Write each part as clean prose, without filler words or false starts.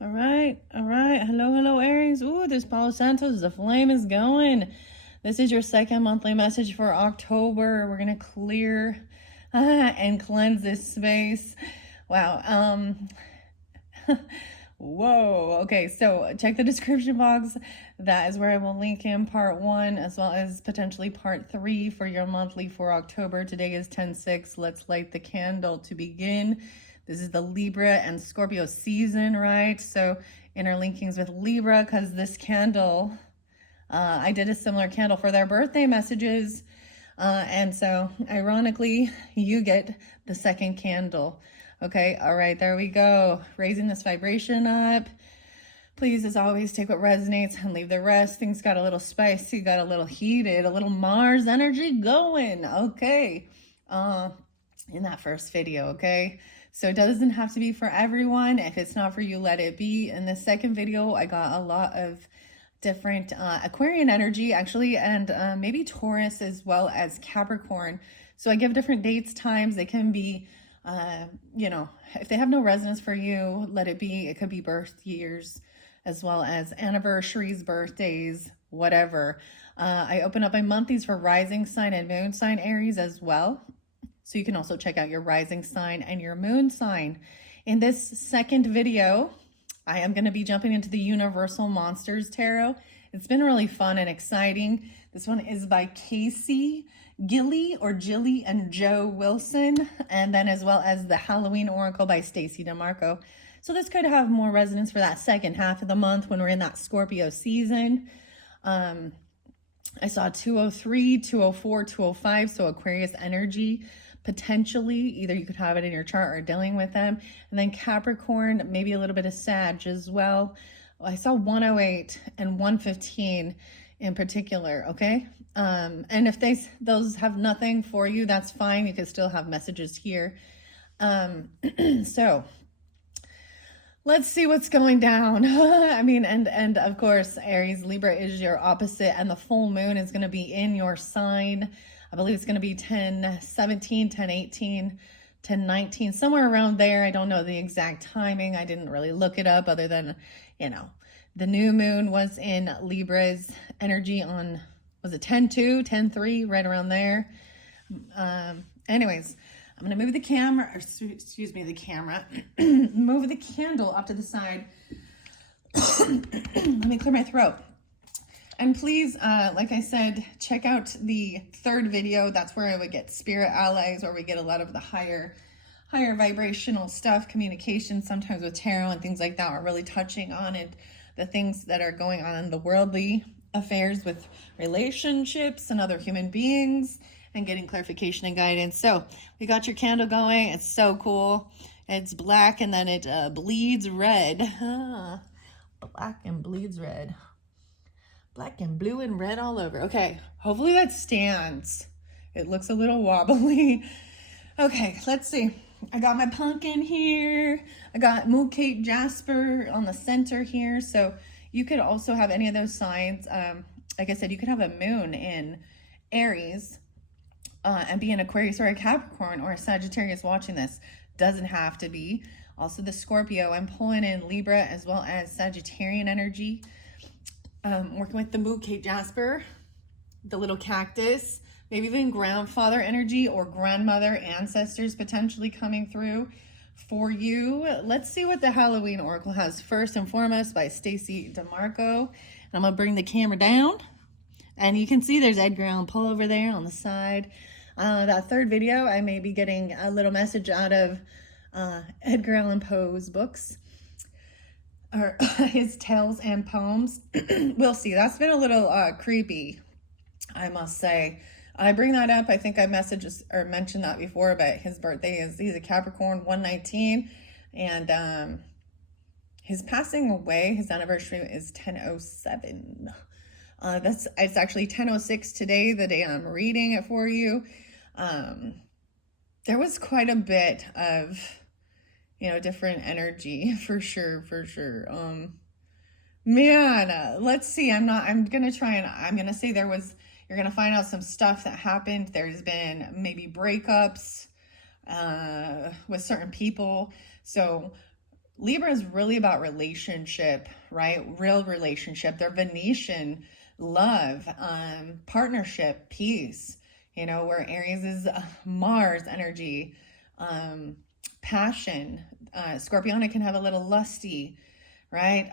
All right, all right. Hello, hello, Aries. Ooh, this Palo Santos, the flame is going. This is your second monthly message for October. We're gonna clear and cleanse this space. Wow. Whoa. Okay, so check the description box. That is where I will link in part 1 as well as potentially part 3 for your monthly for October. Today is 10/6. Let's light the candle to begin. This is the Libra and Scorpio season, right? So interlinkings with Libra, because this candle, I did a similar candle for their birthday messages. And so ironically, you get the second candle. Okay, all right, there we go. Raising this vibration up. Please, as always, take what resonates and leave the rest. Things got a little spicy, got a little heated, a little Mars energy going. Okay, in that first video, okay? So it doesn't have to be for everyone. If it's not for you, let it be. In the second video, I got a lot of different Aquarian energy, actually, and maybe Taurus as well as Capricorn. So I give different dates, times. They can be, if they have no resonance for you, let it be. It could be birth years as well as anniversaries, birthdays, whatever. I open up my monthlies for rising sign and moon sign Aries as well. So you can also check out your rising sign and your moon sign. In this second video, I am going to be jumping into the Universal Monsters Tarot. It's been really fun and exciting. This one is by Casey Gilly or Jilly and Joe Wilson, and then as well as the Halloween Oracle by Stacy DeMarco. So this could have more resonance for that second half of the month when we're in that Scorpio season. I saw 203, 204, 205, so Aquarius energy. Potentially, either you could have it in your chart or dealing with them. And then Capricorn, maybe a little bit of Sag as well. I saw 108 and 115 in particular, okay? And if those have nothing for you, that's fine. You can still have messages here. So let's see what's going down. I mean, and of course, Aries, Libra is your opposite, and the full moon is going to be in your sign. I believe it's going to be 10/17, 10/18, 10/19, somewhere around there. I don't know the exact timing. I didn't really look it up other than, the new moon was in Libra's energy on, was it 10/2, 10/3, right around there. Anyways, I'm going to move the camera, or excuse me, the camera, move the candle up to the side. Let me clear my throat. And please, like I said, check out the third video. That's where I would get spirit allies, or we get a lot of the higher vibrational stuff, communication, sometimes with tarot and things like that. We're really touching on it, the things that are going on in the worldly affairs with relationships and other human beings, and getting clarification and guidance. So we got your candle going. It's so cool. It's black and then it bleeds red. Black and bleeds red. Black and blue and red all over. Okay, hopefully that stands. It looks a little wobbly. Okay, let's see. I got my pumpkin here. I got Mooncake Jasper on the center here. So you could also have any of those signs. Like I said, you could have a moon in Aries and be an Aquarius or a Capricorn or a Sagittarius watching this. Doesn't have to be. Also the Scorpio. I'm pulling in Libra as well as Sagittarian energy. Working with the Mooncake Jasper, the little cactus, maybe even grandfather energy or grandmother ancestors potentially coming through for you. Let's see what the Halloween Oracle has. First and foremost by Stacy DeMarco. And I'm going to bring the camera down. And you can see there's Edgar Allan Poe over there on the side. That third video, I may be getting a little message out of Edgar Allan Poe's books, or his tales and poems. We'll see. That's been a little creepy, I must say. I bring that up. I think I mentioned that before, but his birthday he's a Capricorn, 119, and his passing away, his anniversary is 10/07. It's actually 10/06 today, the day I'm reading it for you. There was quite a bit of different energy for sure. Let's see. I'm going to say you're going to find out some stuff that happened. There's been maybe breakups with certain people. So Libra is really about relationship, right? Real relationship. They're Venetian love, partnership, peace. You know, where Aries is Mars energy, um, passion. Scorpionic can have a little lusty, right?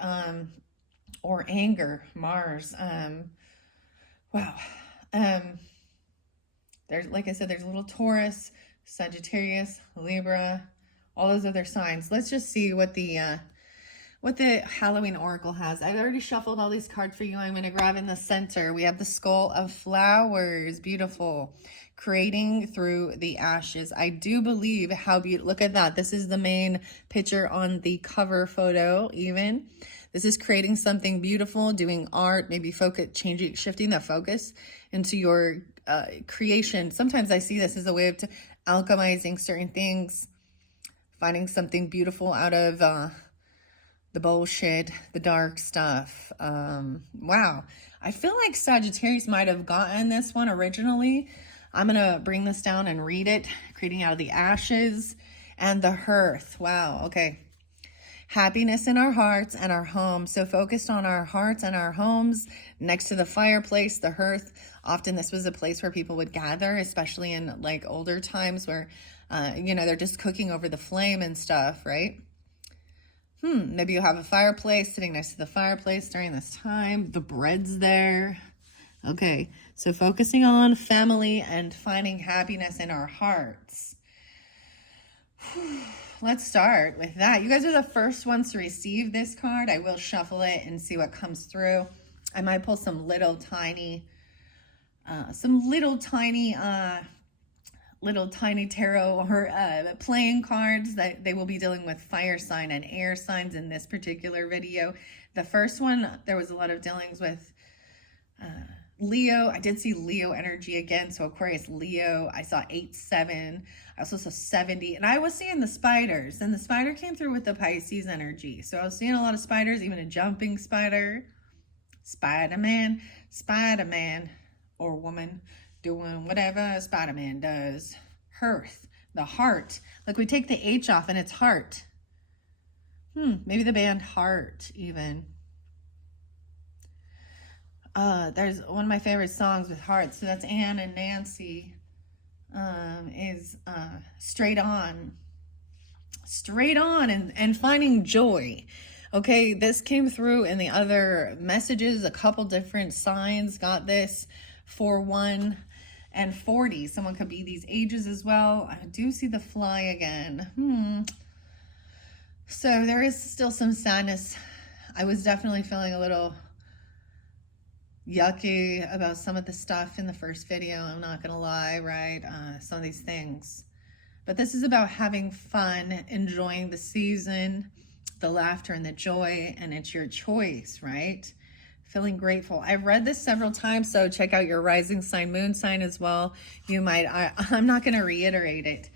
Or anger, Mars. Wow. Um, there's, like I said, there's a little Taurus, Sagittarius, Libra, all those other signs. Let's just see what the Halloween Oracle has. I've already shuffled all these cards for you. I'm going to grab in the center. We have the Skull of Flowers. Beautiful. Creating through the ashes. I do believe how beautiful. Look at that. This is the main picture on the cover photo even. This is creating something beautiful, doing art, maybe focus, changing, shifting the focus into your creation. Sometimes I see this as a way of alchemizing certain things, finding something beautiful out of the bullshit, the dark stuff. Wow. I feel like Sagittarius might have gotten this one originally. I'm going to bring this down and read it. Creating out of the ashes and the hearth. Wow. Okay. Happiness in our hearts and our homes. So focused on our hearts and our homes, next to the fireplace, the hearth. Often this was a place where people would gather, especially in like older times where, you know, they're just cooking over the flame and stuff, right? Maybe you have a fireplace, sitting next to the fireplace during this time. The bread's there. Okay, so focusing on family and finding happiness in our hearts. Let's start with that. You guys are the first ones to receive this card. I will shuffle it and see what comes through. I might pull some little tiny tarot or playing cards that they will be dealing with fire sign and air signs in this particular video. The first one, there was a lot of dealings with Leo. I did see Leo energy again. So Aquarius, Leo. I saw 8-7. I also saw 70. And I was seeing the spiders. And the spider came through with the Pisces energy. So I was seeing a lot of spiders, even a jumping spider. Spider-Man. Spider-Man or woman doing whatever Spider-Man does. Hearth. The heart. Like we take the H off and it's heart. Maybe the band Heart even. There's one of my favorite songs with hearts. So that's Anne and Nancy. Is straight on and finding joy. Okay, this came through in the other messages. A couple different signs got this. 4-1 and 40. Someone could be these ages as well. I do see the fly again. So there is still some sadness. I was definitely feeling a little yucky about some of the stuff in the first video. I'm not gonna lie, right? Some of these things. But this is about having fun, enjoying the season, the laughter and the joy, and it's your choice, right? Feeling grateful. I've read this several times, so check out your rising sign, moon sign as well. You might, I'm not gonna reiterate it.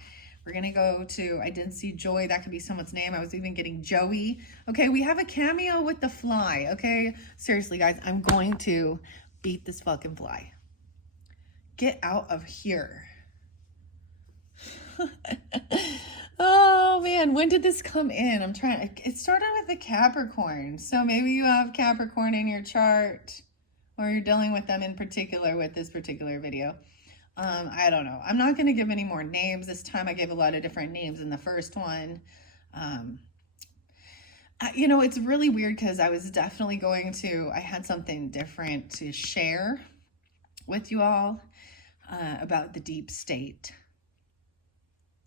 We're gonna go to, I did see Joy, that could be someone's name. I was even getting Joey. Okay, we have a cameo with the fly, okay? Seriously, guys, I'm going to beat this fucking fly. Get out of here. Oh man, when did this come in? I'm trying, it started with the Capricorn. So maybe you have Capricorn in your chart or you're dealing with them in particular with this particular video. I don't know. I'm not going to give any more names this time. I gave a lot of different names in the first one. You know, it's really weird because I was definitely I had something different to share with you all about the deep state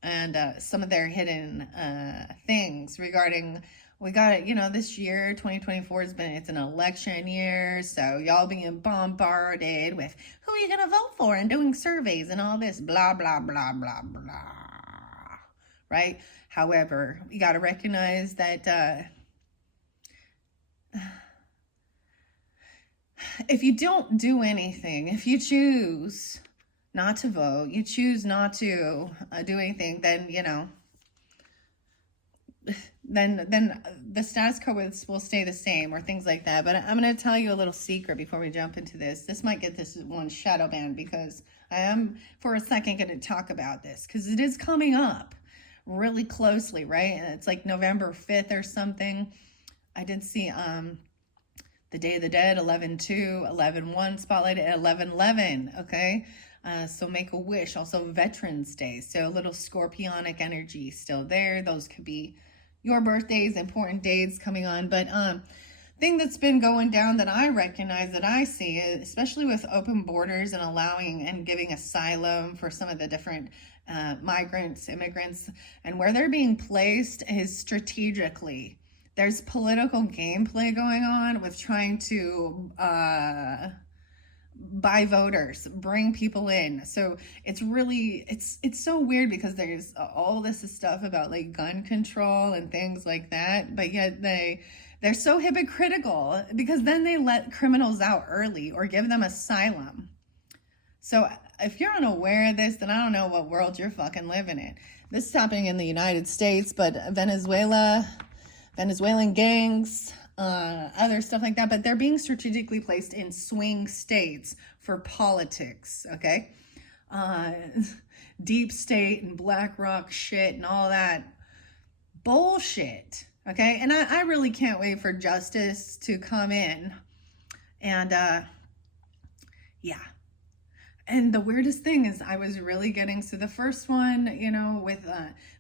and some of their hidden things regarding, we got it, you know, this year, 2024 it's an election year. So y'all being bombarded with who are you going to vote for and doing surveys and all this blah, blah, blah, blah, blah. Right? However, you got to recognize that if you don't do anything, if you choose not to vote, you choose not to do anything, then, you know, then the status quo will stay the same or things like that. But I'm going to tell you a little secret before we jump into this. This might get this one shadow banned because I am for a second going to talk about this because it is coming up, really closely, right? And it's like November 5th or something. I did see the Day of the Dead, 11/2, 11/1 spotlight at 11/11. Okay. So make a wish. Also Veterans Day. So a little scorpionic energy still there. Those could be your birthdays, important dates coming on. But thing that's been going down that I recognize, that I see, especially with open borders and allowing and giving asylum for some of the different migrants, immigrants, and where they're being placed is strategically. There's political gameplay going on with trying to buy voters, bring people in. So it's really, it's so weird because there's all this stuff about like gun control and things like that, but yet they're so hypocritical because then they let criminals out early or give them asylum. So if you're unaware of this, then I don't know what world you're fucking living in. This is happening in the United States, but Venezuelan gangs, other stuff like that, but they're being strategically placed in swing states for politics, okay? Deep state and BlackRock shit and all that bullshit, okay? And I really can't wait for justice to come in. And yeah. And the weirdest thing is I was really getting, so the first one, you know, with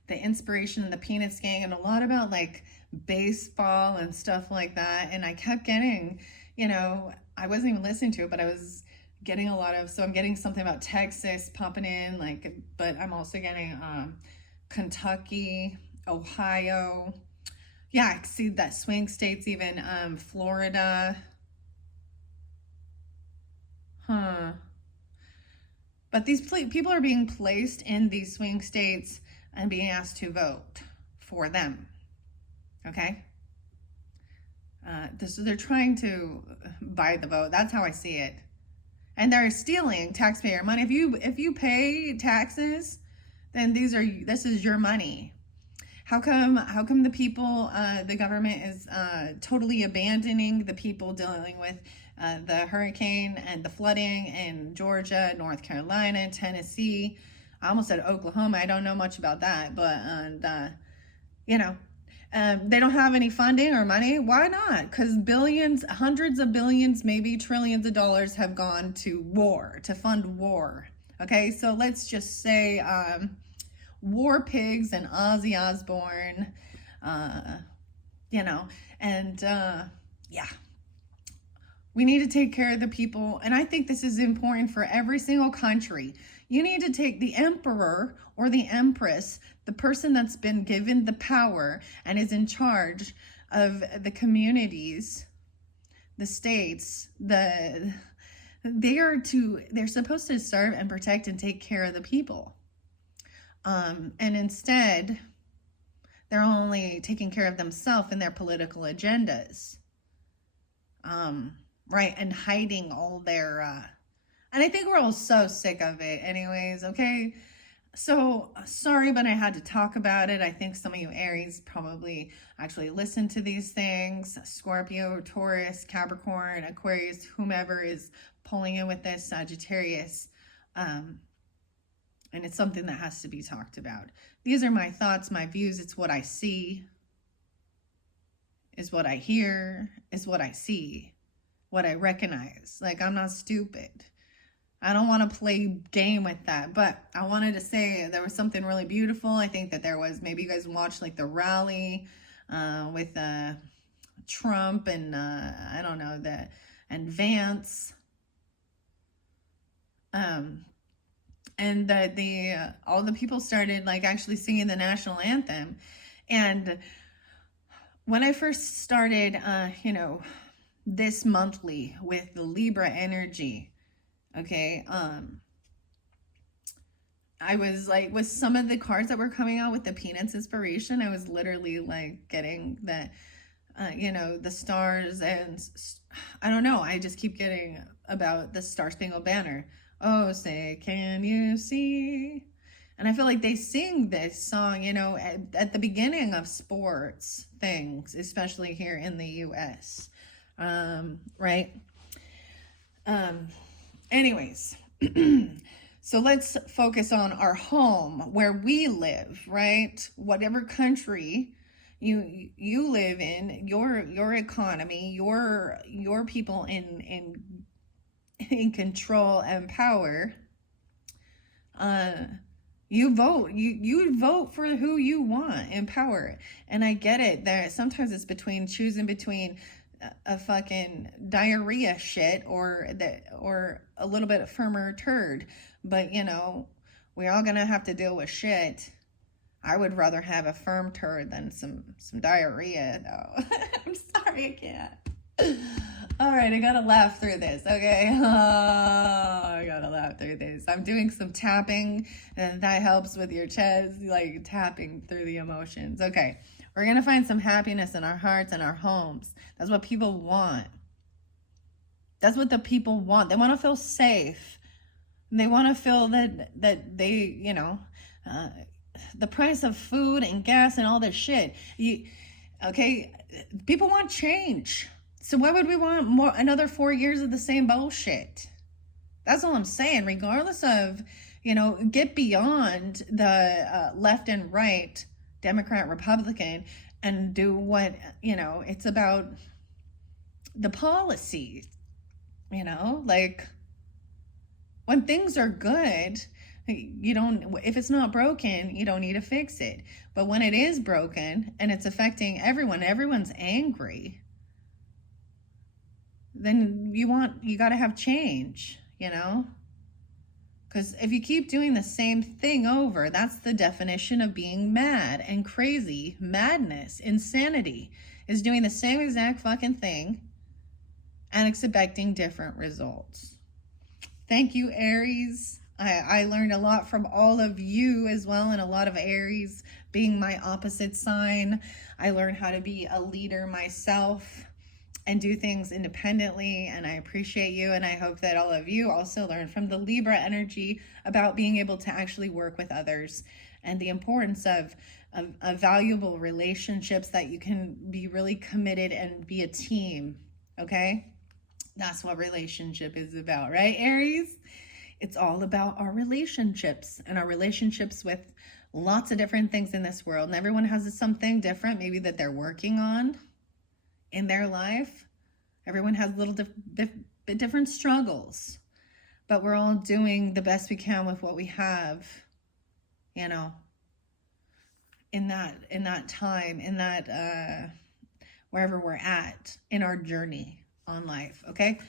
the inspiration and the Peanuts gang and a lot about like baseball and stuff like that. And I kept getting, you know, I wasn't even listening to it, but I was getting a lot of, so I'm getting something about Texas popping in, like, but I'm also getting Kentucky, Ohio. Yeah, I see that swing states, even Florida. Huh. But these people are being placed in these swing states and being asked to vote for them. Okay? They're trying to buy the vote. That's how I see it. And they're stealing taxpayer money. If you pay taxes, then this is your money. How come the people, the government is totally abandoning the people dealing with the hurricane and the flooding in Georgia, North Carolina, Tennessee? I almost said Oklahoma. I don't know much about that, but you know, they don't have any funding or money. Why not? Because billions, hundreds of billions, maybe trillions of dollars have gone to war, to fund war. Okay, so let's just say War Pigs and Ozzy Osbourne, you know, and yeah. We need to take care of the people. And I think this is important for every single country. You need to take the emperor or the empress, the person that's been given the power and is in charge of the communities, the states, they're supposed to serve and protect and take care of the people. And instead, they're only taking care of themselves and their political agendas. Right, and hiding all their, and I think we're all so sick of it anyways, okay? So, sorry, but I had to talk about it. I think some of you Aries probably actually listen to these things. Scorpio, Taurus, Capricorn, Aquarius, whomever is pulling in with this, Sagittarius. And it's something that has to be talked about. These are my thoughts, my views. It's what I see, is what I hear, is what I see, what I recognize. Like, I'm not stupid. I don't want to play game with that, but I wanted to say there was something really beautiful. I think that there was, maybe you guys watched like the rally with Trump and I don't know, and Vance. And that all the people started like actually singing the national anthem. And when I first started, you know, this monthly with the Libra energy, okay, I was like, with some of the cards that were coming out with the Peanuts inspiration, I was literally like getting that, you know, the stars, and I don't know, I just keep getting about the Star Spangled Banner. Oh, say, can you see? And I feel like they sing this song, you know, at the beginning of sports things, especially here in the US. Right? Anyways, So let's focus on our home, where we live, right? Whatever country you live in, your economy, your people in control and power. You vote. You vote for who you want in power. And I get it. There sometimes it's between choosing between a fucking diarrhea shit or a little bit firmer turd. But you know, we're all gonna have to deal with shit. I would rather have a firm turd than some diarrhea though. I'm sorry, I can't. All right, I gotta laugh through this, okay? Oh, I gotta laugh through this. I'm doing some tapping, and that helps with your chest, like tapping through the emotions. Okay, we're gonna find some happiness in our hearts and our homes. That's what people want. That's what the people want. They want to feel safe. They want to feel that they, you know, the price of food and gas and all this shit. Okay, people want change. So why would we want another 4 years of the same bullshit? That's all I'm saying. Regardless of, you know, get beyond the left and right, Democrat, Republican, and do what, you know, it's about the policy, you know, like when things are good, you don't, if it's not broken, you don't need to fix it. But when it is broken and it's affecting everyone, everyone's angry, then you got to have change, you know? Because if you keep doing the same thing over, that's the definition of being mad and crazy. Madness, insanity, is doing the same exact fucking thing and expecting different results. Thank you, Aries. I learned a lot from all of you as well, and a lot of Aries being my opposite sign. I learned how to be a leader myself and do things independently, and I appreciate you, and I hope that all of you also learn from the Libra energy about being able to actually work with others and the importance of valuable relationships, that you can be really committed and be a team, okay? That's what relationship is about, right, Aries? It's all about our relationships and our relationships with lots of different things in this world, and everyone has something different maybe that they're working on in their life. Everyone has little different struggles, but we're all doing the best we can with what we have, you know, in that time, in that wherever we're at in our journey on life, okay?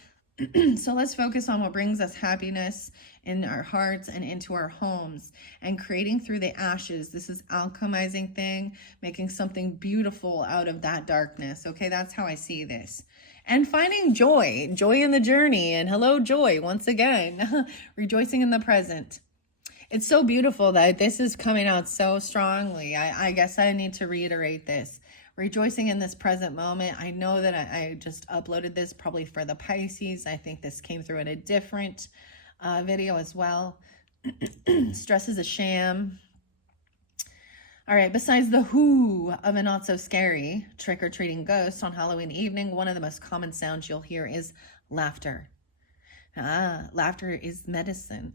So let's focus on what brings us happiness in our hearts and into our homes, and creating through the ashes. This is alchemizing thing, making something beautiful out of that darkness. Okay, that's how I see this. And finding joy in the journey. And hello, joy, once again, rejoicing in the present. It's so beautiful that this is coming out so strongly. I guess I need to reiterate this. Rejoicing in this present moment. I know that I just uploaded this probably for the Pisces. I think this came through in a different video as well. Stress is a sham. All right, besides the whoo of a not so scary trick-or-treating ghost on Halloween evening, one of the most common sounds you'll hear is laughter. Laughter is medicine.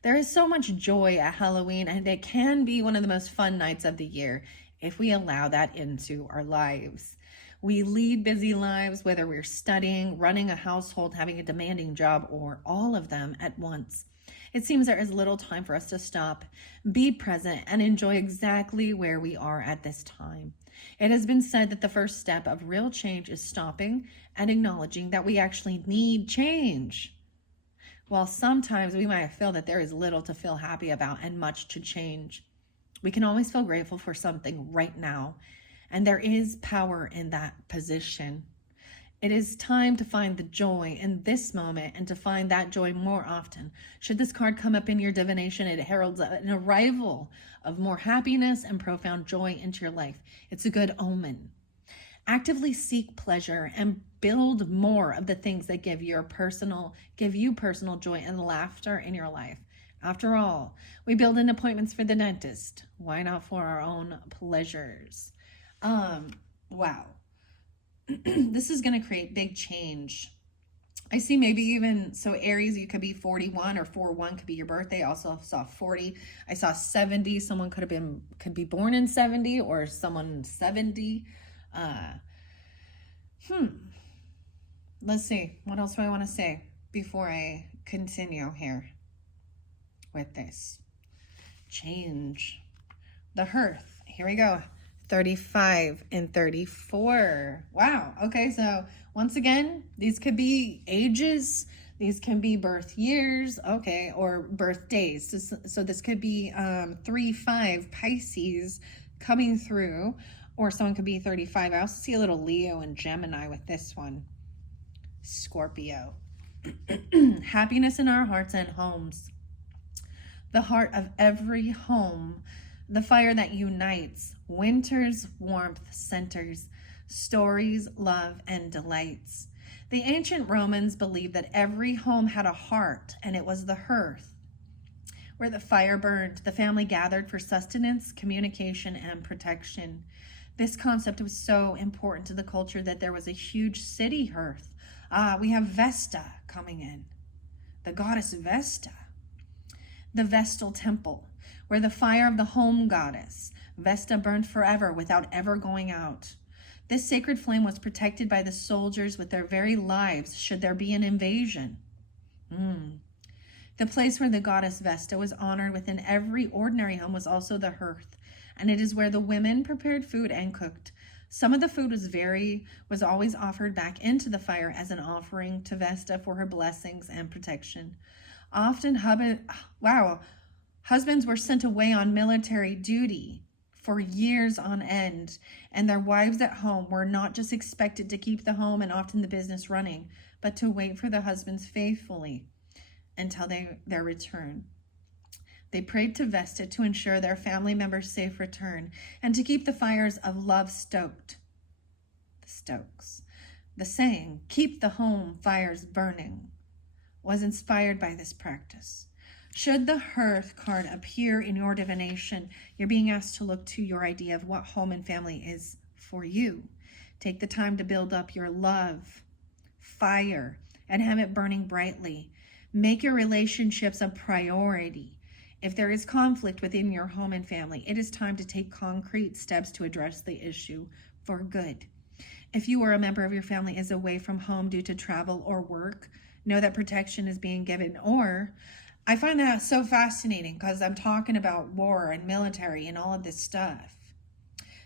There is so much joy at Halloween, and it can be one of the most fun nights of the year if we allow that into our lives. We lead busy lives, whether we're studying, running a household, having a demanding job, or all of them at once. It seems there is little time for us to stop, be present, and enjoy exactly where we are at this time. It has been said that the first step of real change is stopping and acknowledging that we actually need change. While sometimes we might feel that there is little to feel happy about and much to change, we can always feel grateful for something right now, and there is power in that position. It is time to find the joy in this moment and to find that joy more often. Should this card come up in your divination, it heralds an arrival of more happiness and profound joy into your life. It's a good omen. Actively seek pleasure and build more of the things that give you personal joy and laughter in your life. After all, we build in appointments for the dentist. Why not for our own pleasures? Wow. This is going to create big change I see maybe even, so Aries, you could be 41 or 4-1 could be your birthday. I also saw 40. I saw 70. Someone could be born in 70 or someone 70. Uh, Let's see. What else do I want to say before I continue here with this? Change. The hearth. Here we go. 35 and 34. Wow. Okay, so once again, these could be ages. These can be birth years, okay, or birthdays. So this could be 3-5 Pisces coming through, or someone could be 35. I also see a little Leo and Gemini with this one. Scorpio. Happiness in our hearts and homes. The heart of every home, the fire that unites, winter's warmth centers, stories, love, and delights. The ancient Romans believed that every home had a heart, and it was the hearth. Where the fire burned, the family gathered for sustenance, communication, and protection. This concept was so important to the culture that there was a huge city hearth. We have Vesta coming in, the goddess Vesta. The Vestal Temple, where the fire of the home goddess, Vesta, burned forever without ever going out. This sacred flame was protected by the soldiers with their very lives should there be an invasion. The place where the goddess Vesta was honored within every ordinary home was also the hearth, and it is where the women prepared food and cooked. Some of the food was always offered back into the fire as an offering to Vesta for her blessings and protection. Often, husbands were sent away on military duty for years on end, and their wives at home were not just expected to keep the home and often the business running, but to wait for the husbands faithfully until their return. They prayed to Vesta to ensure their family members' safe return and to keep the fires of love stoked. The Stokes. The saying, "Keep the home fires burning," was inspired by this practice. Should the hearth card appear in your divination, you're being asked to look to your idea of what home and family is for you. Take the time to build up your love, fire, and have it burning brightly. Make your relationships a priority. If there is conflict within your home and family, it is time to take concrete steps to address the issue for good. If you or a member of your family is away from home due to travel or work, know that protection is being given. Or I find that so fascinating because I'm talking about war and military and all of this stuff.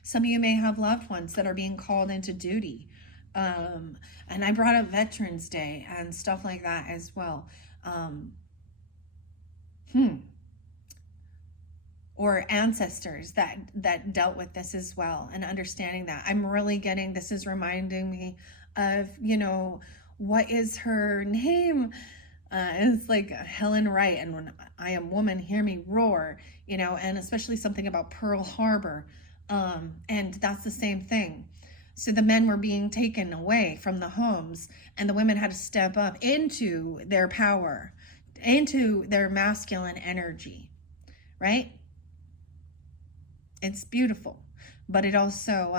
Some of you may have loved ones that are being called into duty. And I brought up Veterans Day and stuff like that as well. Or ancestors that dealt with this as well, and understanding that. I'm really getting, this is reminding me of, what is her name? It's like Helen Wright, and when I am woman, hear me roar, and especially something about Pearl Harbor. And that's the same thing. So the men were being taken away from the homes, and the women had to step up into their power, into their masculine energy, right? It's beautiful, but it also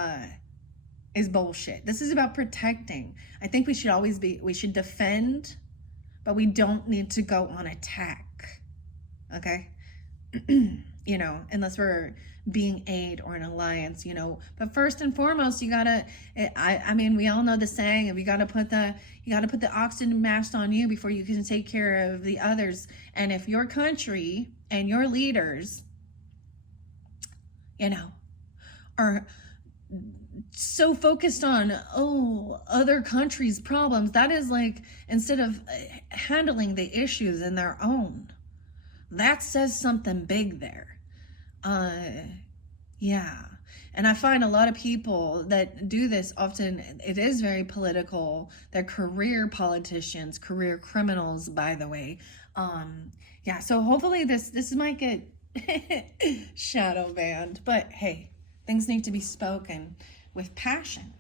is bullshit. This is about protecting. I think we should defend, but we don't need to go on attack, okay? Unless we're being aid or an alliance, But first and foremost, you gotta, we all know the saying, if you gotta put the oxygen mask on you before you can take care of the others. And if your country and your leaders, are so focused on, other countries' problems, that is like, instead of handling the issues in their own, that says something big there. Yeah. And I find a lot of people that do this, often it is very political. They're career politicians, career criminals, by the way. Yeah, so hopefully this might get shadow banned, but hey, things need to be spoken with passion.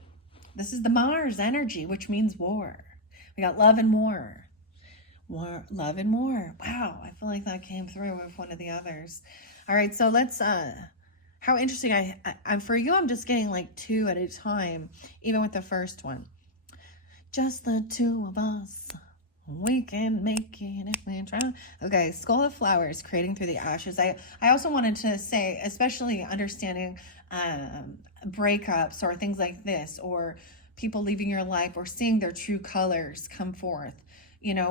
This is the Mars energy, which means war. We got love and war. Love and more. Wow, I feel like that came through with one of the others. All right, so let's, how interesting. I for you, I'm just getting like 2 at a time, even with the first one. Just the two of us. We can make it if we try. Okay, Skull of Flowers, creating through the ashes. I also wanted to say, especially understanding breakups or things like this, or people leaving your life, or seeing their true colors come forth,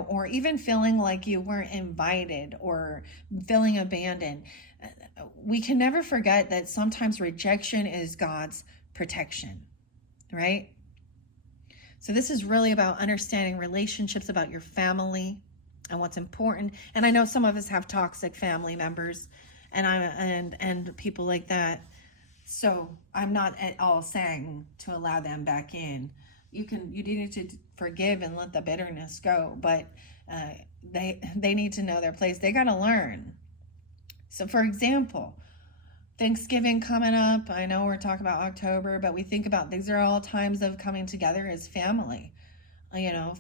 or even feeling like you weren't invited or feeling abandoned. We can never forget that sometimes rejection is God's protection, right? So this is really about understanding relationships, about your family and what's important. And I know some of us have toxic family members and people like that. So I'm not at all saying to allow them back in. You need to forgive and let the bitterness go, but they need to know their place. They got to learn. So for example, Thanksgiving coming up. I know we're talking about October, but we think about these are all times of coming together as family.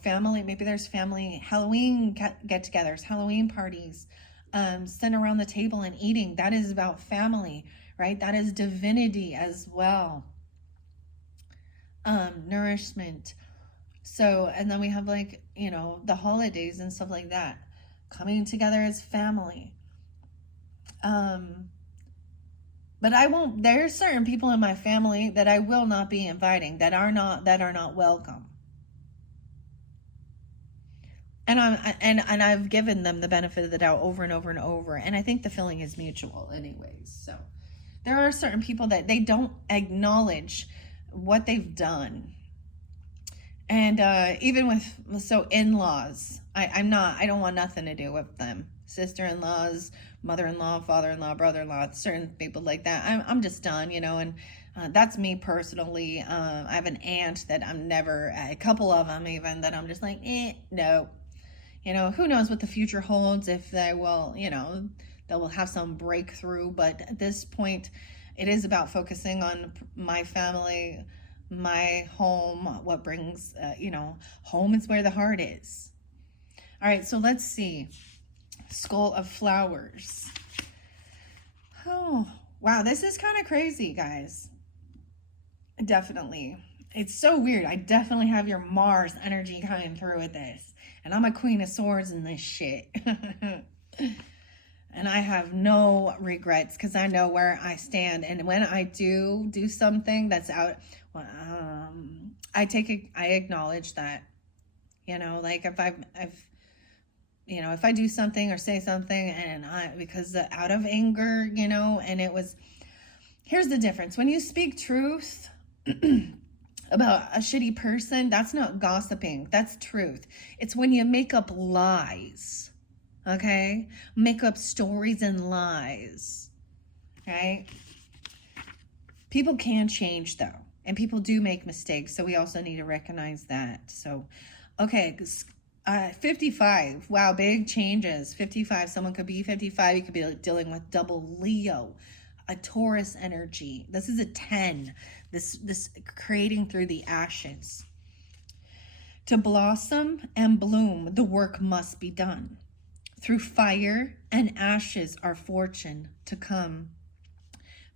Family, maybe there's family Halloween get-togethers, Halloween parties, sitting around the table and eating. That is about family, right? That is divinity as well. Nourishment. So, and then we have the holidays and stuff like that. Coming together as family. But I won't. There's certain people in my family that I will not be inviting, that are not welcome. And I've given them the benefit of the doubt over and over and over, and I think the feeling is mutual, anyways. So there are certain people that they don't acknowledge what they've done, and even with in-laws, I don't want nothing to do with them. Sister-in-laws, mother-in-law, father-in-law, brother-in-law, certain people like that. I'm just done, and that's me personally. I have an aunt that I'm never, a couple of them even, that I'm just like, no. Who knows what the future holds, if they will, they will have some breakthrough. But at this point, it is about focusing on my family, my home, what brings, home is where the heart is. All right, so let's see. Skull of Flowers. Oh, wow, this is kind of crazy, guys. Definitely. It's so weird. I definitely have your Mars energy coming through with this. And I'm a Queen of Swords in this shit. And I have no regrets because I know where I stand. And when I do something that's out, I acknowledge that. Like if if I do something or say something and because out of anger, and here's the difference. When you speak truth about a shitty person, that's not gossiping. That's truth. It's when you make up lies, okay? Make up stories and lies, right? People can change though, and people do make mistakes. So we also need to recognize that. So, okay, 55. Wow, big changes. 55. Someone could be 55. You could be dealing with double Leo, a Taurus energy. This is a 10. This creating through the ashes. To blossom and bloom, the work must be done. Through fire and ashes, our fortune to come.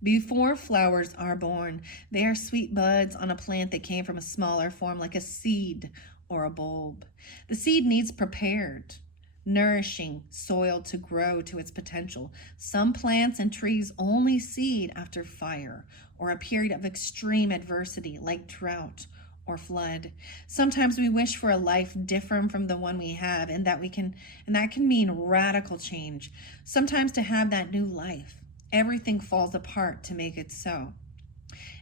Before flowers are born, they are sweet buds on a plant that came from a smaller form, like a seed or a bulb. The seed needs prepared, nourishing soil to grow to its potential. Some plants and trees only seed after fire or a period of extreme adversity like drought or flood. Sometimes we wish for a life different from the one we have, and that can mean radical change. Sometimes to have that new life, everything falls apart to make it so.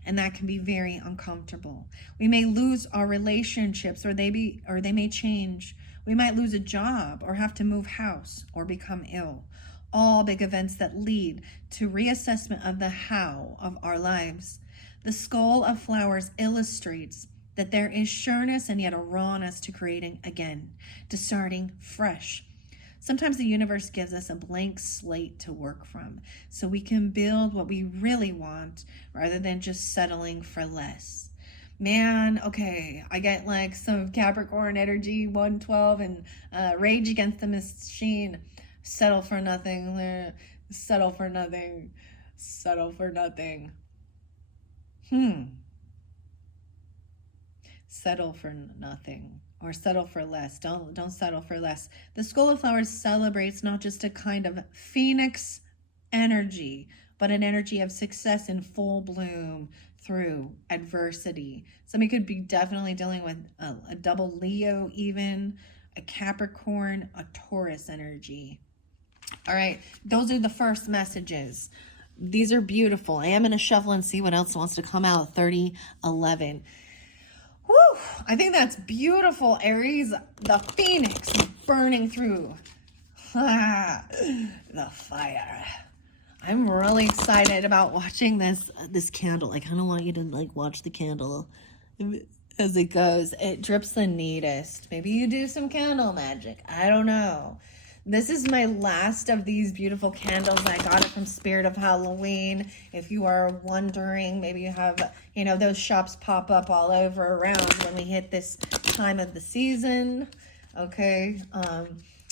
And that can be very uncomfortable. We may lose our relationships, or they may change. We might lose a job or have to move house or become ill. All big events that lead to reassessment of the how of our lives. The Skull of Flowers illustrates that there is sureness and yet a rawness to creating again, to starting fresh. Sometimes the universe gives us a blank slate to work from so we can build what we really want rather than just settling for less. Man, okay, I get like some Capricorn energy, 112, and Rage Against the Machine. Settle for nothing, settle for nothing, settle for nothing. settle for nothing or settle for less. Don't settle for less. The School of Flowers celebrates not just a kind of phoenix energy, but an energy of success in full bloom through adversity. Somebody could be definitely dealing with a double Leo, even a Capricorn, a Taurus energy. All right, those are the first messages. These are beautiful. I am going to shuffle and see what else wants to come out. 3011. Whew, I think that's beautiful, Aries. The phoenix burning through. The fire. I'm really excited about watching this candle. I kind of want you to like watch the candle as it goes. It drips the neatest. Maybe you do some candle magic. I don't know. This is my last of these beautiful candles. I got it from Spirit of Halloween. If you are wondering, maybe you have, you know, those shops pop up all over around when we hit this time of the season. Okay.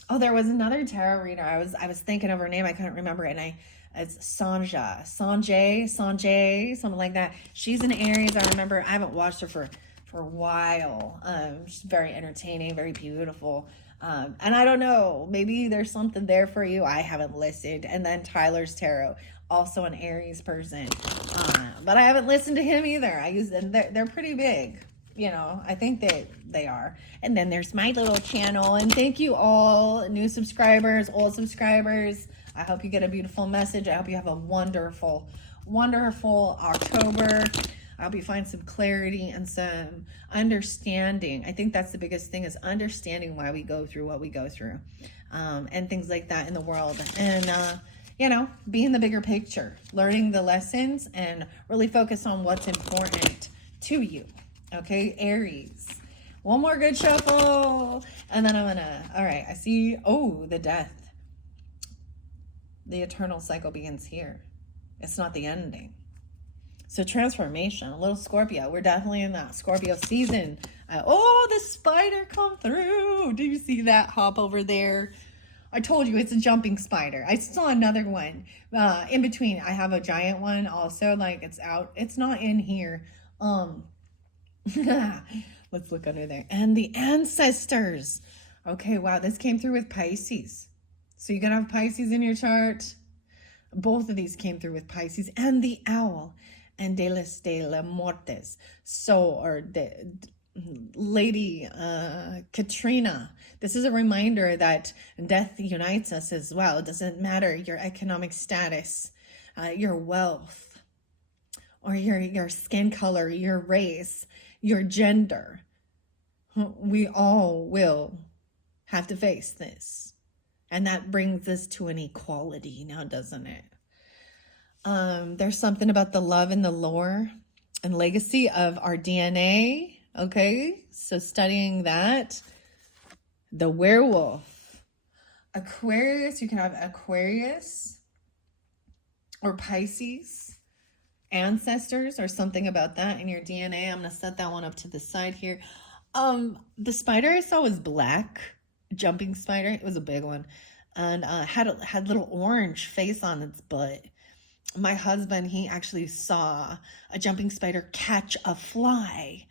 Oh, there was another tarot reader. I was thinking of her name. I couldn't remember it. And it's Sanjay, something like that. She's an Aries. I remember, I haven't watched her for a while. She's very entertaining, very beautiful. And I don't know, maybe there's something there for you. I haven't listened. And then Tyler's Tarot, also an Aries person. But I haven't listened to him either. I use them. They're pretty big. You know, I think they are. And then there's my little channel. And thank you all, new subscribers, old subscribers. I hope you get a beautiful message. I hope you have a wonderful, wonderful October. I hope you find some clarity and some understanding. I think that's the biggest thing, is understanding why we go through what we go through, and things like that in the world. And, you know, being the bigger picture, learning the lessons, and really focus on what's important to you. Okay, Aries. One more good shuffle. And then I'm gonna, all right, I see, oh, the death. The eternal cycle begins here. It's not the ending. So transformation, a little Scorpio. We're definitely in that Scorpio season. Oh, the spider come through. Do you see that hop over there? I told you it's a jumping spider. I saw another one in between. I have a giant one also, like it's out. It's not in here. Let's look under there. And the ancestors. Okay, wow, this came through with Pisces. So you're gonna have Pisces in your chart. Both of these came through with Pisces, and the owl, and de la Muertes. So, or the Lady Katrina. This is a reminder that death unites us as well. It doesn't matter your economic status, your wealth, or your skin color, your race, your gender. We all will have to face this. And that brings us to an equality now, doesn't it? There's something about the love and the lore and legacy of our DNA. Okay, so studying that. The werewolf. Aquarius, you can have Aquarius or Pisces. Ancestors or something about that in your DNA. I'm going to set that one up to the side here. The spider I saw was black. Jumping spider. It was a big one, and had little orange face on its butt. My husband, he actually saw a jumping spider catch a fly.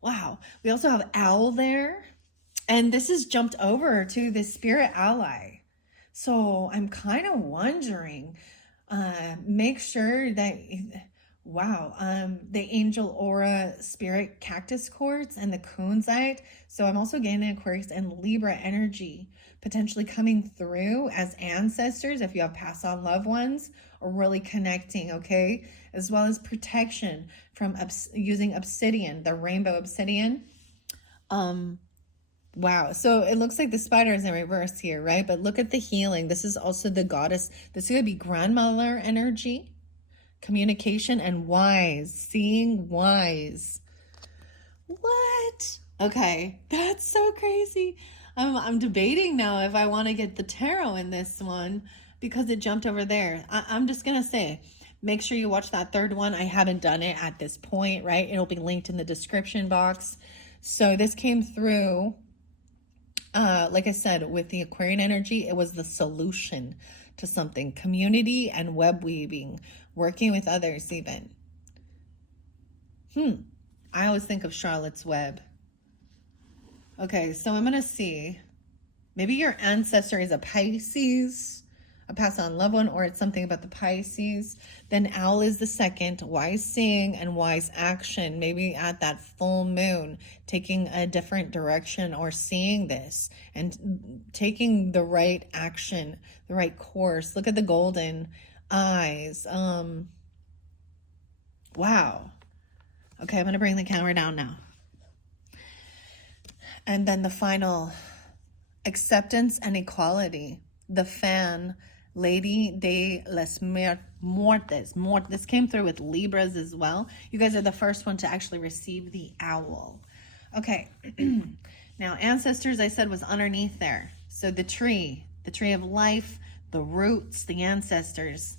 Wow. We also have owl there, and this is jumped over to the spirit ally. So I'm kind of wondering, make sure that, wow, the angel aura spirit cactus quartz and the kunzite. So I'm also getting the Aquarius and Libra energy potentially coming through as ancestors if you have passed on loved ones, or really connecting, okay? As well as protection from using obsidian, the rainbow obsidian. Wow, so it looks like the spider is in reverse here, right? But look at the healing. This is also the goddess. This is going to be grandmother energy. Communication and wise, seeing wise. What? Okay, that's so crazy. I'm debating now if I want to get the tarot in this one because it jumped over there. I'm just gonna say, make sure you watch that third one. I haven't done it at this point, right? It'll be linked in the description box. So this came through, like I said, with the Aquarian energy. It was the solution to something, community and web weaving, working with others even. I always think of Charlotte's Web. Okay, so I'm going to see. Maybe your ancestor is a Pisces, a passed on loved one, or it's something about the Pisces. Then owl is the second, wise seeing and wise action. Maybe at that full moon, taking a different direction or seeing this and taking the right action, the right course. Look at the golden eyes. Wow. Okay, I'm going to bring the camera down now. And then the final, acceptance and equality. The fan, Lady de las Muertes. This came through with Libras as well. You guys are the first one to actually receive the owl. Okay. Now, ancestors, I said, was underneath there. So the tree of life, the roots, the ancestors.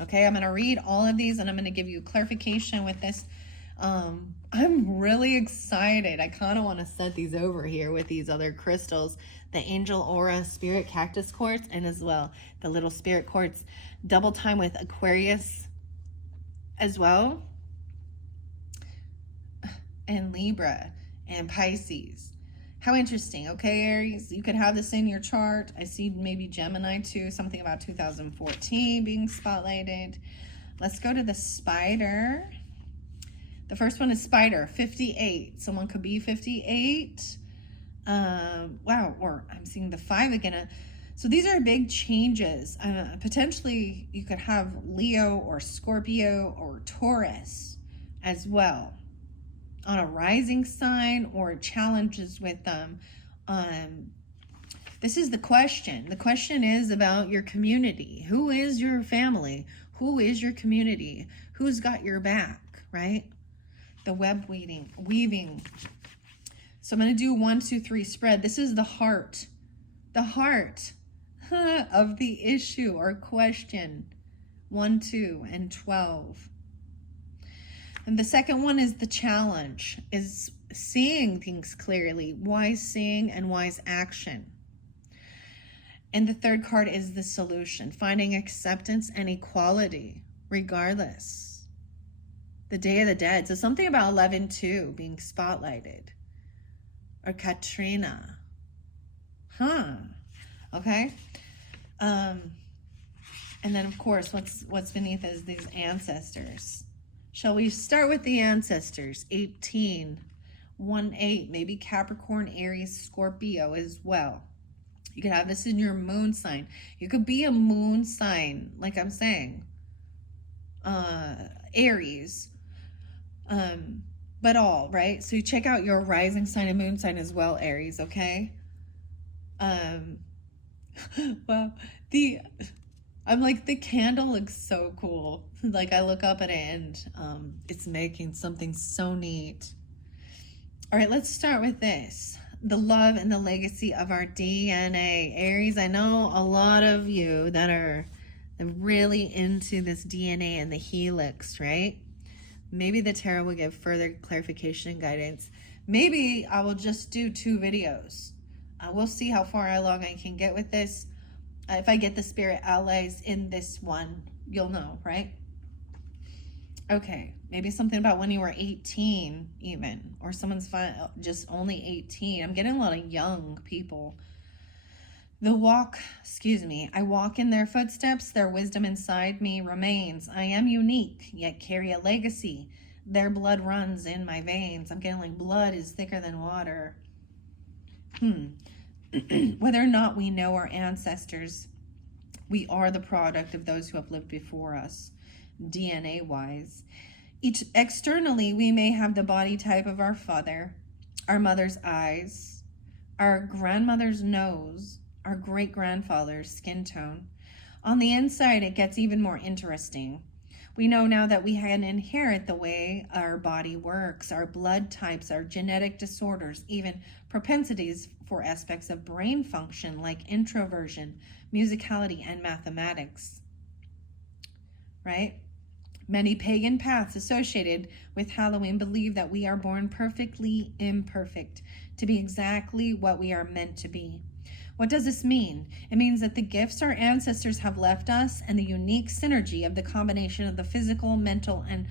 Okay, I'm going to read all of these and I'm going to give you clarification with this. I'm really excited. I kind of want to set these over here with these other crystals. The Angel Aura Spirit Cactus Quartz, and as well the little Spirit Quartz. Double time with Aquarius as well. And Libra and Pisces. How interesting. Okay, Aries, you could have this in your chart. I see maybe Gemini too, something about 2014 being spotlighted. Let's go to the spider. The first one is spider, 58. Someone could be 58. Wow, or I'm seeing the 5 again. So these are big changes. Potentially you could have Leo or Scorpio or Taurus as well on a rising sign, or challenges with them. This is the question. The question is about your community. Who is your family? Who is your community? Who's got your back, right? The web weaving. So I'm going to do 1, 2, 3 spread. This is the heart of the issue or question. 1, 2, and 12. And the second one is the challenge, is seeing things clearly, wise seeing and wise action. And the third card is the solution, finding acceptance and equality, regardless. The Day of the Dead. So something about 11-2 being spotlighted. Or Katrina. Okay. And then of course, what's beneath is these ancestors. Shall we start with the ancestors? 18, 1-8, maybe Capricorn, Aries, Scorpio as well. You could have this in your moon sign. You could be a moon sign, like I'm saying. Aries. But all, right? So you check out your rising sign and moon sign as well, Aries, okay? Well, I'm like, the candle looks so cool. Like, I look up at it and it's making something so neat. All right, let's start with this. The love and the legacy of our DNA. Aries, I know a lot of you that are really into this DNA and the helix, right? Maybe the tarot will give further clarification and guidance. Maybe I will just do 2 videos. We'll see how far along I can get with this. If I get the spirit allies in this one, you'll know, right? Okay, maybe something about when you were 18 even, or someone's just only 18. I'm getting a lot of young people. I walk in their footsteps, their wisdom inside me remains. I am unique, yet carry a legacy. Their blood runs in my veins. I'm getting like blood is thicker than water. Whether or not we know our ancestors, we are the product of those who have lived before us, DNA-wise. Externally, we may have the body type of our father, our mother's eyes, our grandmother's nose, our great-grandfather's skin tone. On the inside, it gets even more interesting. We know now that we can inherit the way our body works, our blood types, our genetic disorders, even propensities for aspects of brain function like introversion, musicality, and mathematics. Right? Many pagan paths associated with Halloween believe that we are born perfectly imperfect, to be exactly what we are meant to be. What does this mean? It means that the gifts our ancestors have left us and the unique synergy of the combination of the physical, mental, and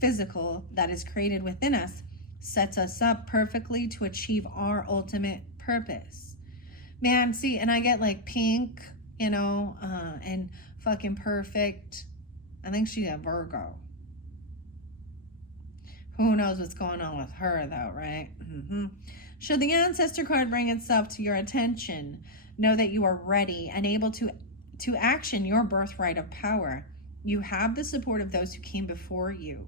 physical that is created within us sets us up perfectly to achieve our ultimate purpose. Man, see, and I get like pink, and fucking perfect. I think she's a Virgo. Who knows what's going on with her, though, right? Should the ancestor card bring itself to your attention, know that you are ready and able to action your birthright of power. You have the support of those who came before you.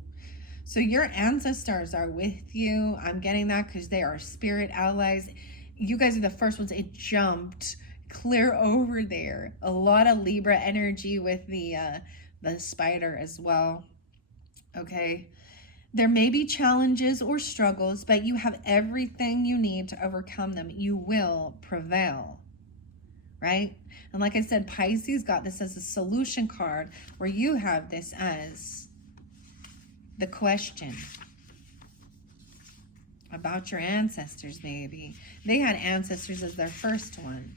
So your ancestors are with you. I'm getting that because they are spirit allies. You guys are the first ones. It jumped clear over there. A lot of Libra energy with the spider as well. Okay. There may be challenges or struggles, but you have everything you need to overcome them. You will prevail, right? And like I said, Pisces got this as a solution card, where you have this as the question about your ancestors, maybe. They had ancestors as their first one.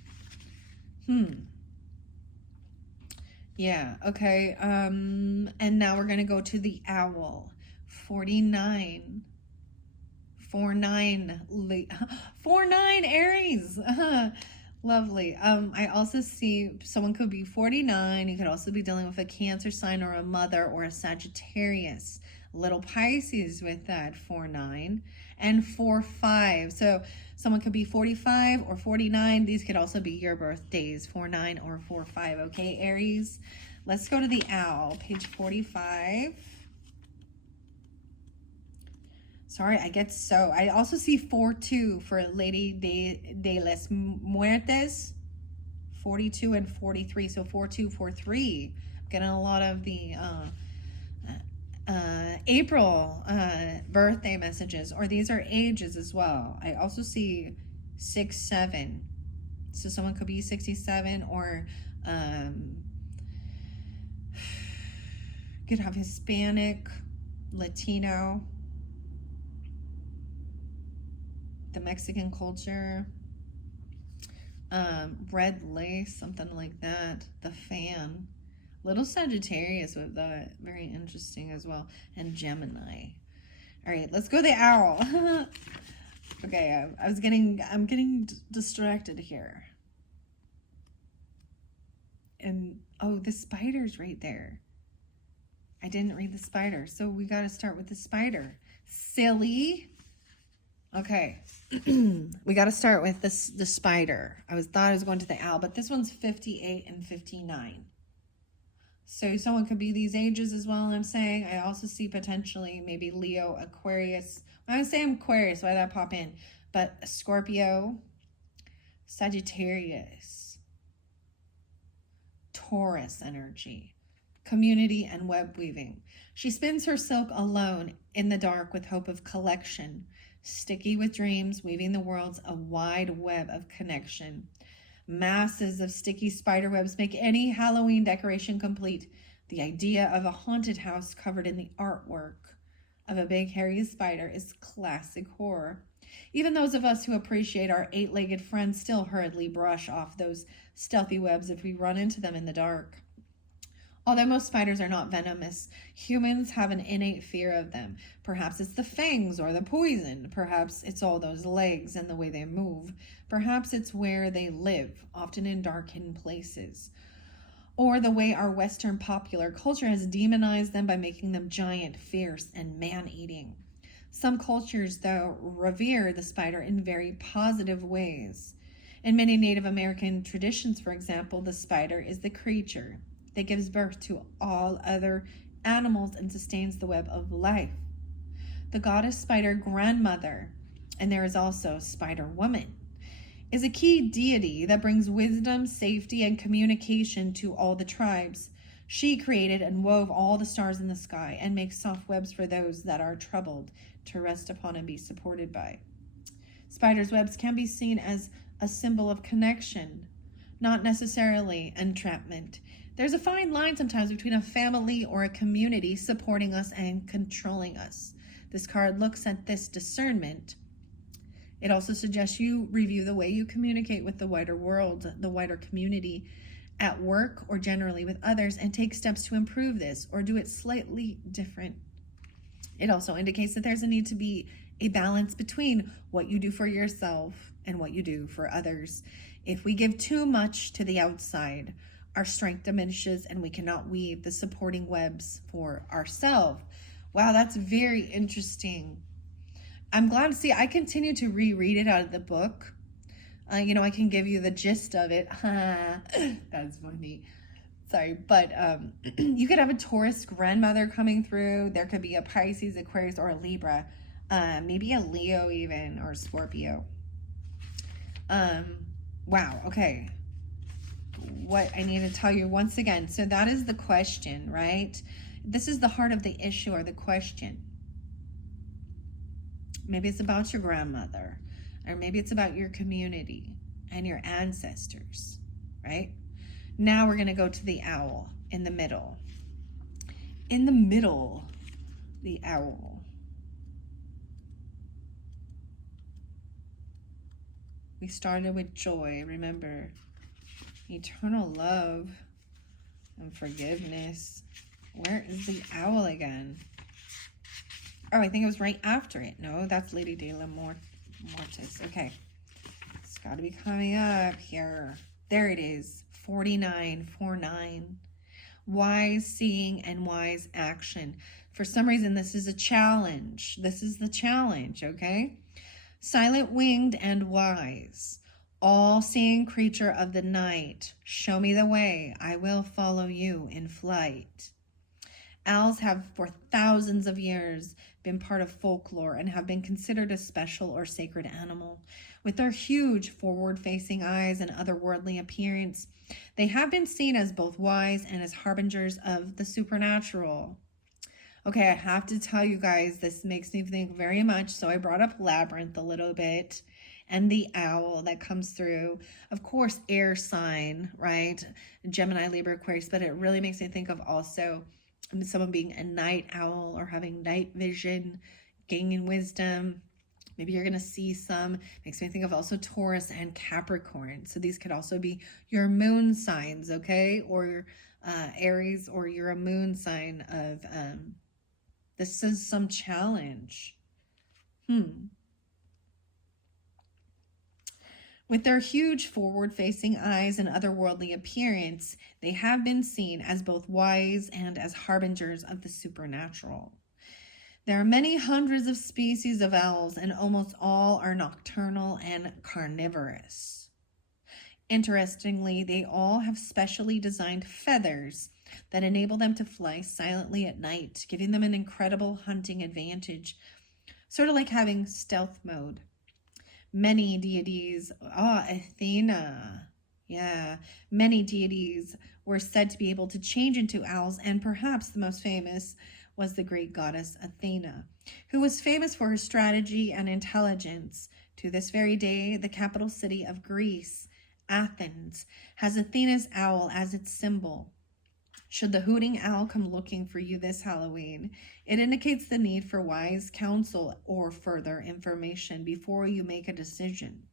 Yeah, okay. And now we're going to go to the owl. 49. 49 Aries. Lovely. I also see someone could be 49. You could also be dealing with a Cancer sign or a mother or a Sagittarius. Little Pisces with that 49 and 45. So someone could be 45 or 49. These could also be your birthdays, 49 or 45. Okay, Aries. Let's go to the owl, page 45. Sorry, I also see 4-2 for Lady de las Muertes, 42 and 43. So 4-2-4-3. Getting a lot of the April birthday messages, or these are ages as well. I also see 6-7. So someone could be 67, or could have Hispanic, Latino, the Mexican culture, red lace, something like that, the fan, little Sagittarius with that, very interesting as well, and Gemini. All right, let's go to the owl. Okay, I'm getting distracted here. And oh, the spider's right there. I didn't read the spider, so we got to start with the spider. Silly. Okay, we got to start with the spider. Thought I was going to the owl, but this one's 58 and 59. So someone could be these ages as well, I'm saying. I also see potentially maybe Leo, Aquarius. When I say Aquarius, why did that pop in? But Scorpio, Sagittarius, Taurus energy, community and web weaving. She spins her silk alone in the dark with hope of collection. Sticky with dreams, weaving the world's a wide web of connection. Masses of sticky spider webs make any Halloween decoration complete. The idea of a haunted house covered in the artwork of a big hairy spider is classic horror. Even those of us who appreciate our eight-legged friends still hurriedly brush off those stealthy webs if we run into them in the dark. Although most spiders are not venomous, humans have an innate fear of them. Perhaps it's the fangs or the poison. Perhaps it's all those legs and the way they move. Perhaps it's where they live, often in dark hidden places. Or the way our Western popular culture has demonized them by making them giant, fierce, and man-eating. Some cultures, though, revere the spider in very positive ways. In many Native American traditions, for example, the spider is the creature that gives birth to all other animals and sustains the web of life. The goddess spider grandmother, and there is also Spider Woman, is a key deity that brings wisdom, safety, and communication to all the tribes. She created and wove all the stars in the sky and makes soft webs for those that are troubled to rest upon and be supported by. Spiders' webs can be seen as a symbol of connection, not necessarily entrapment. There's a fine line sometimes between a family or a community supporting us and controlling us. This card looks at this discernment. It also suggests you review the way you communicate with the wider world, the wider community, at work or generally with others, and take steps to improve this or do it slightly different. It also indicates that there's a need to be a balance between what you do for yourself and what you do for others. If we give too much to the outside, our strength diminishes and we cannot weave the supporting webs for ourselves. Wow, that's very interesting. I'm glad to see I continue to reread it out of the book. I can give you the gist of it. That's funny. Sorry, but you could have a Taurus grandmother coming through. There could be a Pisces, Aquarius, or a Libra. Maybe a Leo even, or a Scorpio. Wow, okay. What I need to tell you once again. So that is the question, right? This is the heart of the issue or the question. Maybe it's about your grandmother, or maybe it's about your community and your ancestors, right? Now we're going to go to the owl in the middle. In the middle, the owl. We started with joy, remember? Eternal love and forgiveness. Where is the owl again? Oh, I think it was right after it. No, that's Lady de la Mortis. Okay. It's got to be coming up here. There it is. 4949. Wise seeing and wise action. For some reason, this is a challenge. This is the challenge, okay? Silent winged and wise. All-seeing creature of the night. Show me the way. I will follow you in flight. Owls have for thousands of years been part of folklore and have been considered a special or sacred animal. With their huge forward-facing eyes and otherworldly appearance, they have been seen as both wise and as harbingers of the supernatural. Okay, I have to tell you guys, this makes me think very much. So I brought up Labyrinth a little bit and the owl that comes through. Of course, air sign, right? Gemini, Libra, Aquarius, but it really makes me think of also someone being a night owl or having night vision, gaining wisdom. Maybe you're going to see some. Makes me think of also Taurus and Capricorn. So these could also be your moon signs, okay? Or Aries, or you're a moon sign of, this is some challenge. With their huge forward-facing eyes and otherworldly appearance, they have been seen as both wise and as harbingers of the supernatural. There are many hundreds of species of owls, and almost all are nocturnal and carnivorous. Interestingly, they all have specially designed feathers that enable them to fly silently at night, giving them an incredible hunting advantage, sort of like having stealth mode. Many deities, Athena, yeah, many deities were said to be able to change into owls, and perhaps the most famous was the Greek goddess Athena, who was famous for her strategy and intelligence. To this very day, the capital city of Greece, Athens, has Athena's owl as its symbol. Should the hooting owl come looking for you this Halloween, it indicates the need for wise counsel or further information before you make a decision.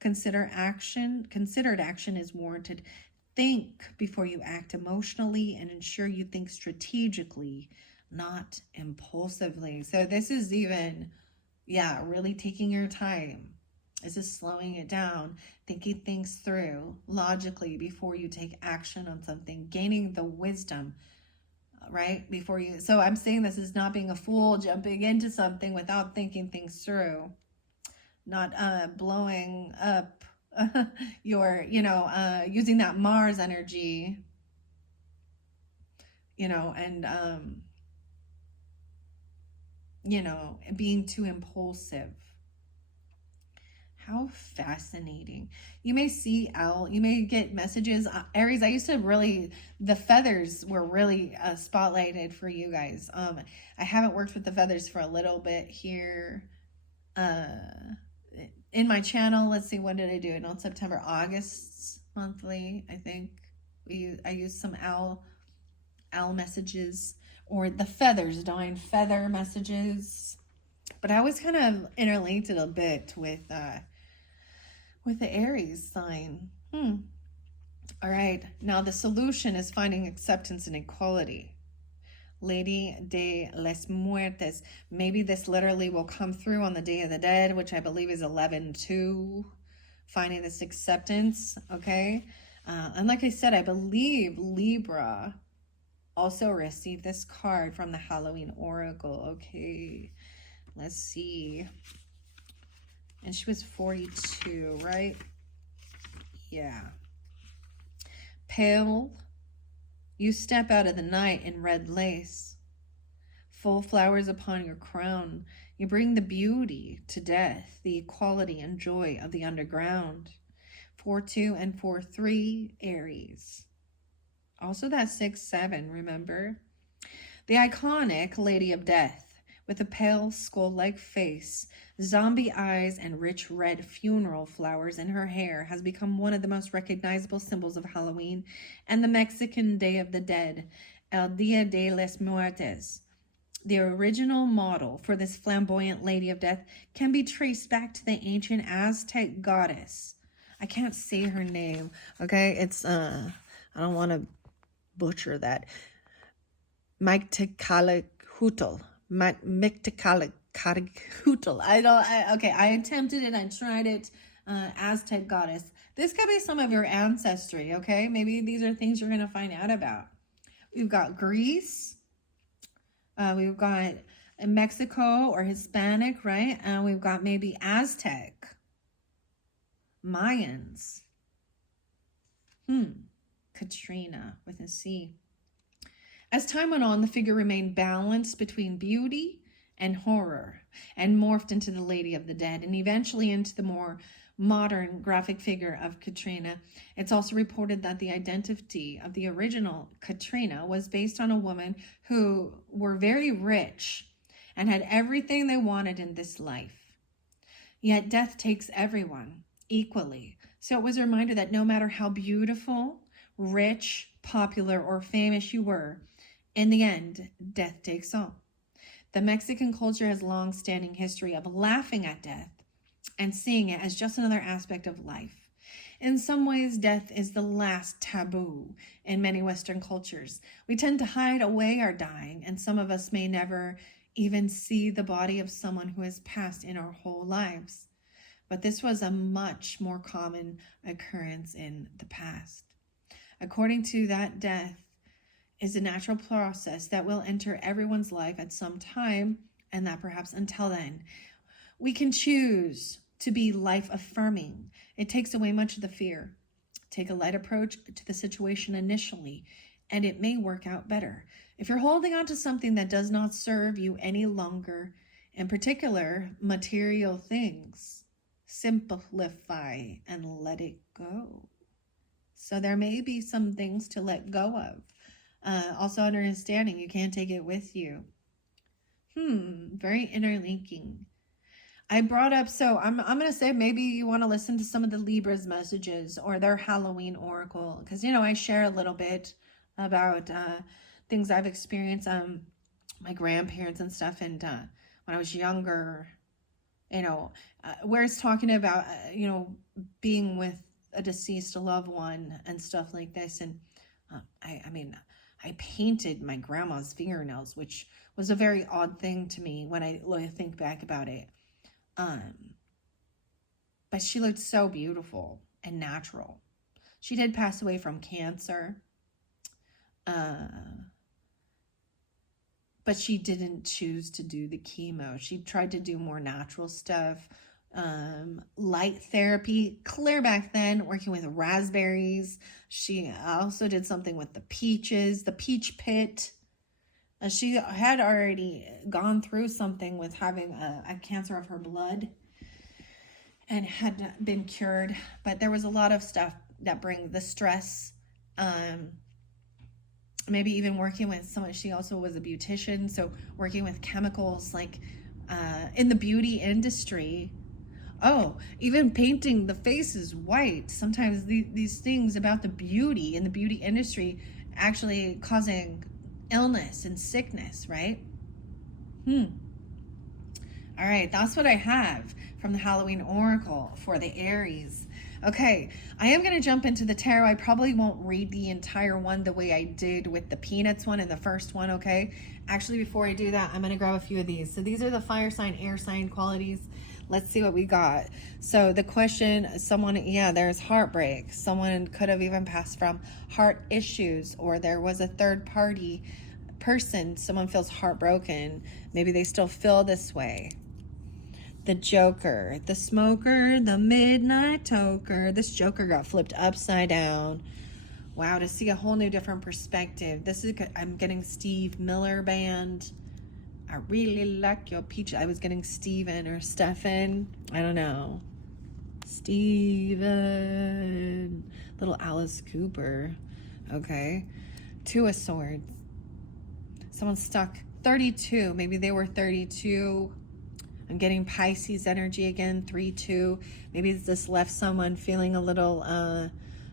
Considered action is warranted. Think before you act emotionally and ensure you think strategically, not impulsively. So this is even, really taking your time. This is slowing it down, thinking things through logically before you take action on something, gaining the wisdom, right? Before you, so I'm saying this is not being a fool, jumping into something without thinking things through, not blowing up your, using that Mars energy, and, being too impulsive. How fascinating. You may see owl, you may get messages. Aries, I used to really, the feathers were really spotlighted for you guys. I haven't worked with the feathers for a little bit here in my channel. Let's see, when did I do it? On September, August monthly, I think. I used some owl messages, or the feathers, divine feather messages. But I always kind of interlinked it a bit with the Aries sign. All right, now the solution is finding acceptance and equality. Lady de les Muertes. Maybe this literally will come through on the Day of the Dead, which I believe is 11/2. Finding this acceptance, okay? And like I said, I believe Libra also received this card from the Halloween Oracle. Okay, let's see. And she was 42, right? Yeah. Pale, you step out of the night in red lace. Full flowers upon your crown. You bring the beauty to death, the equality and joy of the underground. 4-2 and 4-3, Aries. Also that 6-7, remember? The iconic Lady of Death, with a pale skull-like face, zombie eyes, and rich red funeral flowers in her hair, has become one of the most recognizable symbols of Halloween and the Mexican Day of the Dead, El Dia de los Muertos. The original model for this flamboyant Lady of Death can be traced back to the ancient Aztec goddess. I can't say her name, okay? It's, I don't want to butcher that. Mictecalchutl. Okay, I attempted it, I tried it. Aztec goddess. This could be some of your ancestry, okay? Maybe these are things you're going to find out about. We've got Greece. We've got Mexico or Hispanic, right? And we've got maybe Aztec, Mayans. Katrina with a C. As time went on, the figure remained balanced between beauty and horror and morphed into the Lady of the Dead and eventually into the more modern graphic figure of Katrina. It's also reported that the identity of the original Katrina was based on a woman who were very rich and had everything they wanted in this life. Yet death takes everyone equally. So it was a reminder that no matter how beautiful, rich, popular, or famous you were, in the end, death takes all. The Mexican culture has long-standing history of laughing at death and seeing it as just another aspect of life. In some ways, death is the last taboo in many Western cultures. We tend to hide away our dying, and some of us may never even see the body of someone who has passed in our whole lives. But this was a much more common occurrence in the past. According to that, death is a natural process that will enter everyone's life at some time, and that perhaps until then. We can choose to be life-affirming. It takes away much of the fear. Take a light approach to the situation initially, and it may work out better. If you're holding on to something that does not serve you any longer, in particular, material things, simplify and let it go. So there may be some things to let go of. Also understanding you can't take it with you. Very interlinking. I brought up, so I'm going to say maybe you want to listen to some of the Libra's messages or their Halloween oracle. Because, you know, I share a little bit about things I've experienced, my grandparents and stuff. And when I was younger, you know, where it's talking about, you know, being with a deceased loved one and stuff like this. And I mean, I painted my grandma's fingernails, which was a very odd thing to me when I think back about it. But she looked so beautiful and natural. She did pass away from cancer. But she didn't choose to do the chemo. She tried to do more natural stuff. Light therapy, clear back then, working with raspberries. She also did something with the peaches, the peach pit. She had already gone through something with having a cancer of her blood and had been cured. But there was a lot of stuff that bring the stress. Maybe even working with someone. She also was a beautician, so working with chemicals like in the beauty industry. Oh, even painting the faces white. Sometimes these things about the beauty in the beauty industry actually causing illness and sickness, right? All right, that's what I have from the Halloween Oracle for the Aries. Okay, I am going to jump into the tarot. I probably won't read the entire one the way I did with the Peanuts one and the first one, okay? Actually, before I do that, I'm going to grab a few of these. So these are the fire sign, air sign qualities. Let's see what we got. So the question, someone, yeah, there's heartbreak. Someone could have even passed from heart issues, or there was a third party person. Someone feels heartbroken. Maybe they still feel this way. The Joker, the smoker, the midnight toker. This Joker got flipped upside down. Wow, to see a whole new different perspective. This is, I'm getting Steve Miller Band. I really like your peach. I was getting Steven or Stefan. I don't know. Steven. Little Alice Cooper. Okay. Two of Swords. Someone stuck 32. Maybe they were 32. I'm getting Pisces energy again, 3-2. Maybe this left someone feeling a little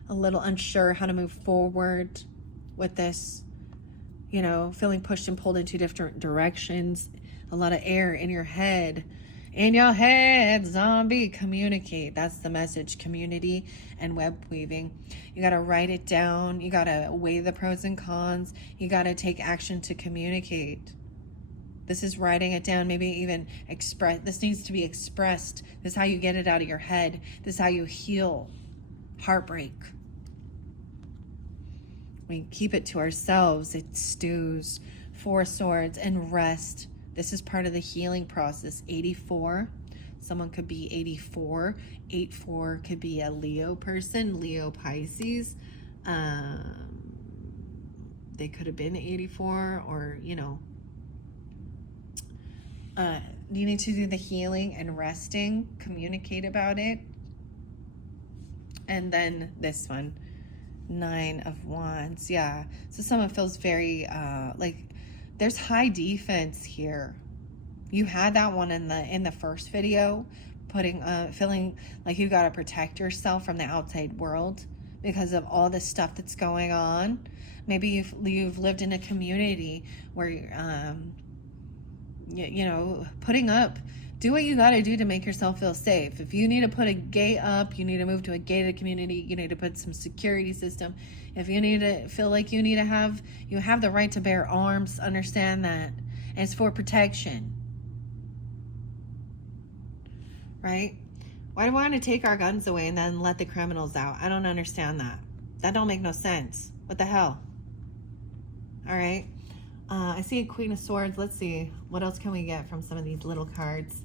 unsure how to move forward with this, you know, feeling pushed and pulled in two different directions. A lot of air in your head. In your head, zombie, communicate. That's the message, community and web weaving. You got to write it down. You got to weigh the pros and cons. You got to take action to communicate. This is writing it down, maybe even express. This needs to be expressed. This is how you get it out of your head. This is how you heal heartbreak. We keep it to ourselves. It stews. Four of Swords and rest. This is part of the healing process. 84. Someone could be 84. 84 could be a Leo person, Leo Pisces. They could have been 84, or, you know, you need to do the healing and resting, communicate about it. And then this one, 9 of Wands. Yeah, so someone feels very like there's high defense here. You had that one in the first video, feeling like you got to protect yourself from the outside world because of all this stuff that's going on. Maybe you've lived in a community where you know, do what you got to do to make yourself feel safe. If you need to put a gate up, you need to move to a gated community, you need to put some security system. If you need to feel like you have the right to bear arms, understand that. And it's for protection. Right? Why do we want to take our guns away and then let the criminals out? I don't understand that. That don't make no sense. What the hell? All right. I see a Queen of Swords. Let's see. What else can we get from some of these little cards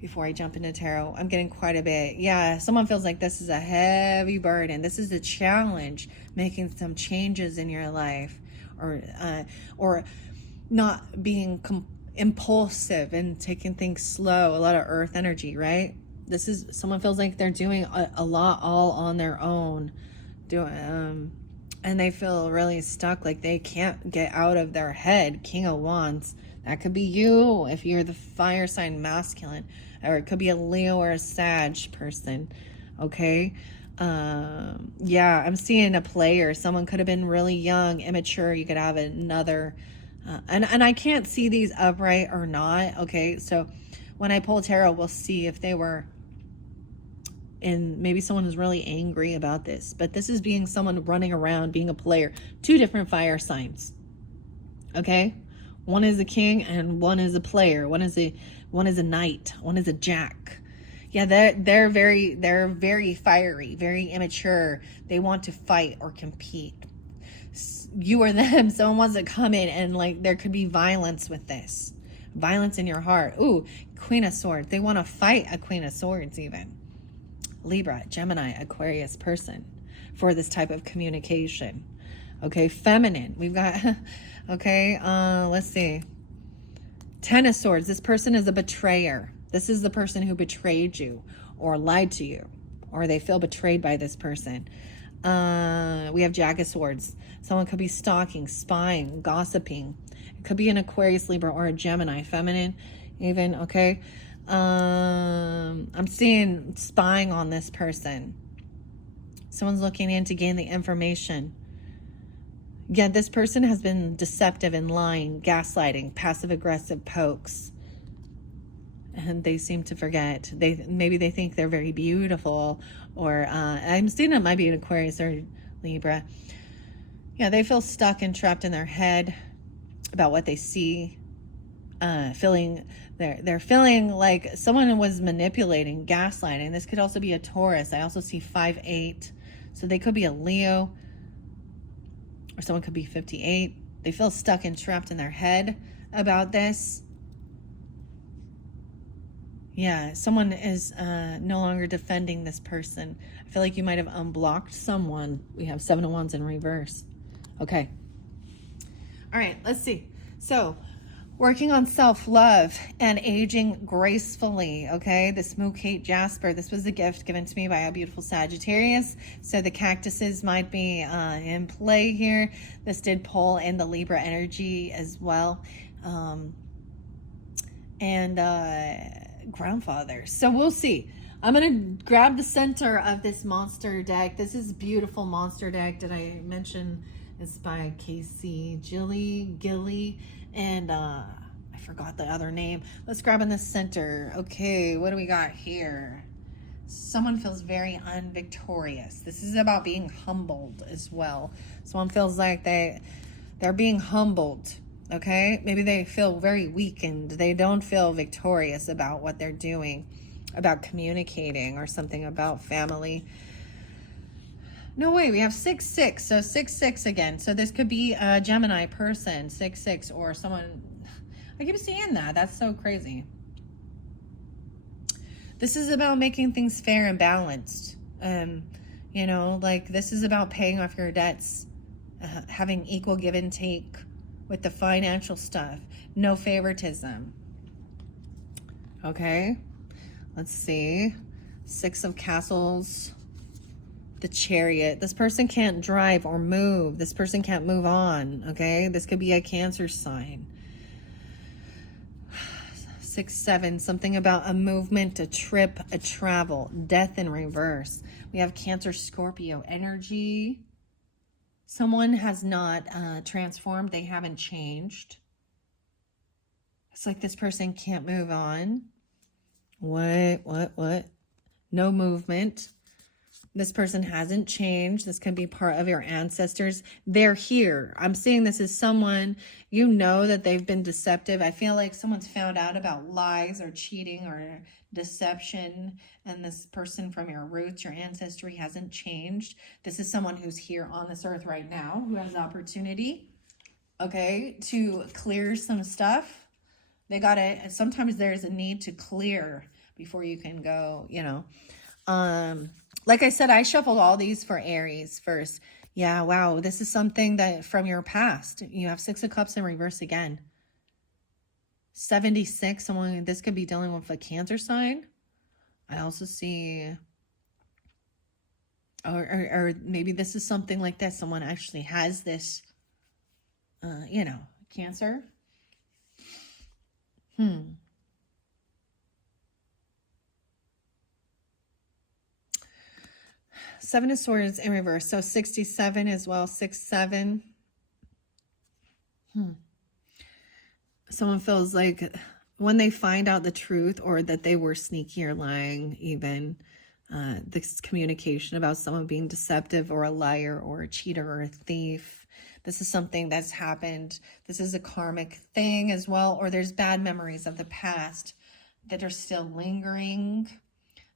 before I jump into tarot? I'm getting quite a bit. Yeah, someone feels like this is a heavy burden. This is a challenge, making some changes in your life, or not being impulsive and taking things slow. A lot of earth energy, right? This is, someone feels like they're doing a lot all on their own. And they feel really stuck, like they can't get out of their head. King of Wands. That could be you if you're the fire sign masculine. Or it could be a Leo or a Sag person. Okay? Yeah, I'm seeing a player. Someone could have been really young, immature. You could have another. And I can't see these upright or not. Okay? So when I pull tarot, we'll see if they were... And maybe someone is really angry about this, but this is being someone running around, being a player. Two different fire signs. Okay? One is a king and one is a player. One is a knight. One is a jack. Yeah, they're very fiery, very immature. They want to fight or compete. You or them, someone wants to come in and like there could be violence with this. Violence in your heart. Ooh, Queen of Swords. They want to fight a Queen of Swords even. Libra, Gemini, Aquarius person for this type of communication. Okay, feminine. We've got, okay, let's see. 10 of Swords. This person is a betrayer. This is the person who betrayed you or lied to you, or they feel betrayed by this person. We have Jack of Swords. Someone could be stalking, spying, gossiping. It could be an Aquarius, Libra, or a Gemini, feminine even, okay? I'm seeing spying on this person. Someone's looking in to gain the information. Yeah, this person has been deceptive and lying, gaslighting, passive-aggressive pokes. and they seem to forget. Maybe they think they're very beautiful, or I'm seeing it might be an Aquarius or Libra. Yeah, they feel stuck and trapped in their head about what they see, feeling they're feeling like someone was manipulating, gaslighting. This could also be a Taurus. I also see 5'8", so they could be a Leo, or someone could be 58. They feel stuck and trapped in their head about this. Yeah, someone is no longer defending this person. I feel like you might have unblocked someone. We have 7 of Wands in reverse. Okay. All right, let's see. So, working on self-love and aging gracefully, okay? This Mookaite Jasper, this was a gift given to me by a beautiful Sagittarius. So the cactuses might be in play here. This did pull in the Libra energy as well. Grandfather. So we'll see. I'm going to grab the center of this monster deck. This is beautiful monster deck. Did I mention it's by Casey Gilly, and I forgot the other name. Let's grab in the center. Okay, what do we got here? Someone feels very unvictorious. This is about being humbled as well. Someone feels like they're being humbled. Okay, maybe they feel very weakened. They don't feel victorious about what they're doing, about communicating or something, about family. No way, we have 6-6, so 6-6 again. So this could be a Gemini person, 6-6, or someone. I keep seeing that. That's so crazy. This is about making things fair and balanced. You know, like this is about paying off your debts, having equal give and take with the financial stuff. No favoritism. Okay, let's see. 6 of Castles. The Chariot. This person can't drive or move. This person can't move on. Okay, this could be a Cancer sign. 6-7, something about a movement, a trip, a travel. Death in reverse. We have Cancer Scorpio energy. Someone has not transformed. They haven't changed. It's like this person can't move on. What? No movement. This person hasn't changed. This can be part of your ancestors. They're here. I'm seeing this as someone, you know that they've been deceptive. I feel like someone's found out about lies or cheating or deception, and this person from your roots, your ancestry, hasn't changed. This is someone who's here on this earth right now, who has opportunity, okay, to clear some stuff. They gotta, sometimes there's a need to clear before you can go, you know. Like I said, I shuffled all these for Aries first. Yeah, wow, this is something that from your past. You have 6 of Cups in reverse again. 76, someone, this could be dealing with a Cancer sign. I also see, or maybe this is something like this. Someone actually has this, you know, Cancer. 7 of Swords in reverse. So 67 as well, 6-7. Someone feels like when they find out the truth, or that they were sneaky or lying even, this communication about someone being deceptive or a liar or a cheater or a thief. This is something that's happened. This is a karmic thing as well, or there's bad memories of the past that are still lingering.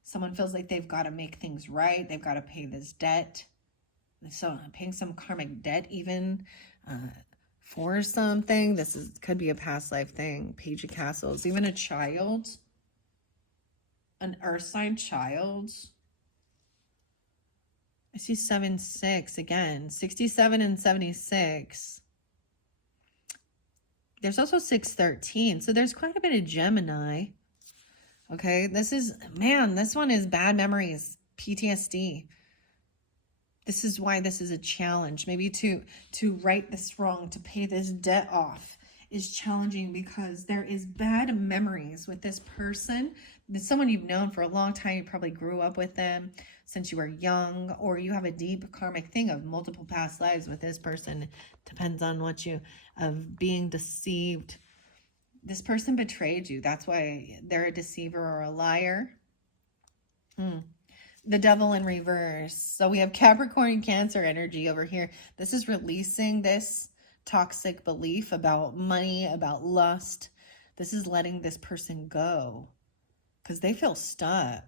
Someone feels like they've got to make things right. They've got to pay this debt. So paying some karmic debt even for something. This could be a past life thing. Page of Castles. Even a child. An earth sign child. I see 7-6 again. 67 and 76. There's also 6-13. So there's quite a bit of Gemini. Okay, this is, man, this one is bad memories, PTSD. This is why this is a challenge. Maybe to right this wrong, to pay this debt off is challenging, because there is bad memories with this person. It's someone you've known for a long time. You probably grew up with them since you were young, or you have a deep karmic thing of multiple past lives with this person. Depends on what you, of being deceived. This person betrayed you. That's why they're a deceiver or a liar. The devil in reverse. So we have Capricorn and Cancer energy over here. This is releasing this toxic belief about money, about lust. This is letting this person go because they feel stuck.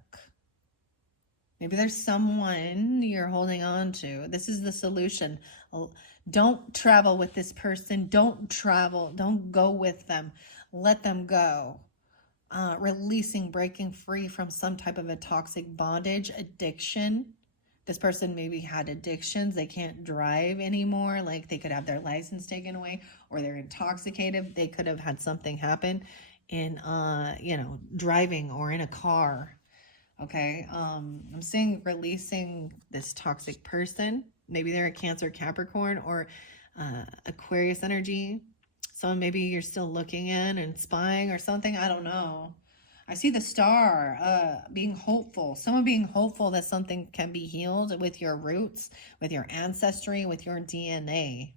Maybe there's someone you're holding on to. This is the solution. Don't travel with this person. Don't travel. Don't go with them. Let them go. Releasing, breaking free from some type of a toxic bondage, addiction. This person maybe had addictions. They can't drive anymore. Like they could have their license taken away, or they're intoxicated. They could have had something happen in, driving or in a car. Okay. I'm seeing releasing this toxic person. Maybe they're a Cancer, Capricorn, or Aquarius energy. Someone maybe you're still looking in and spying or something. I don't know. I see the star being hopeful. Someone being hopeful that something can be healed with your roots, with your ancestry, with your DNA.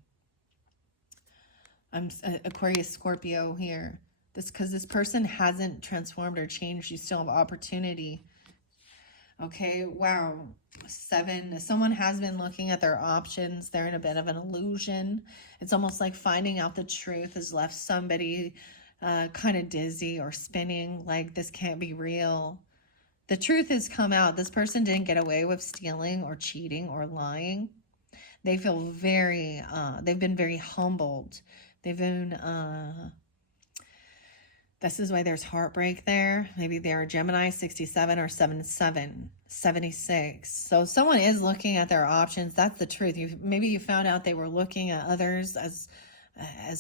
I'm Aquarius, Scorpio here. Because this person hasn't transformed or changed. You still have opportunity. Okay, wow. 7. Someone has been looking at their options. They're in a bit of an illusion. It's almost like finding out the truth has left somebody kind of dizzy or spinning, like this can't be real. The truth has come out. This person didn't get away with stealing or cheating or lying. They feel they've been very humbled. They've been, this is why there's heartbreak there. Maybe they're Gemini 67 or 76. So someone is looking at their options. That's the truth. Maybe you found out they were looking at others as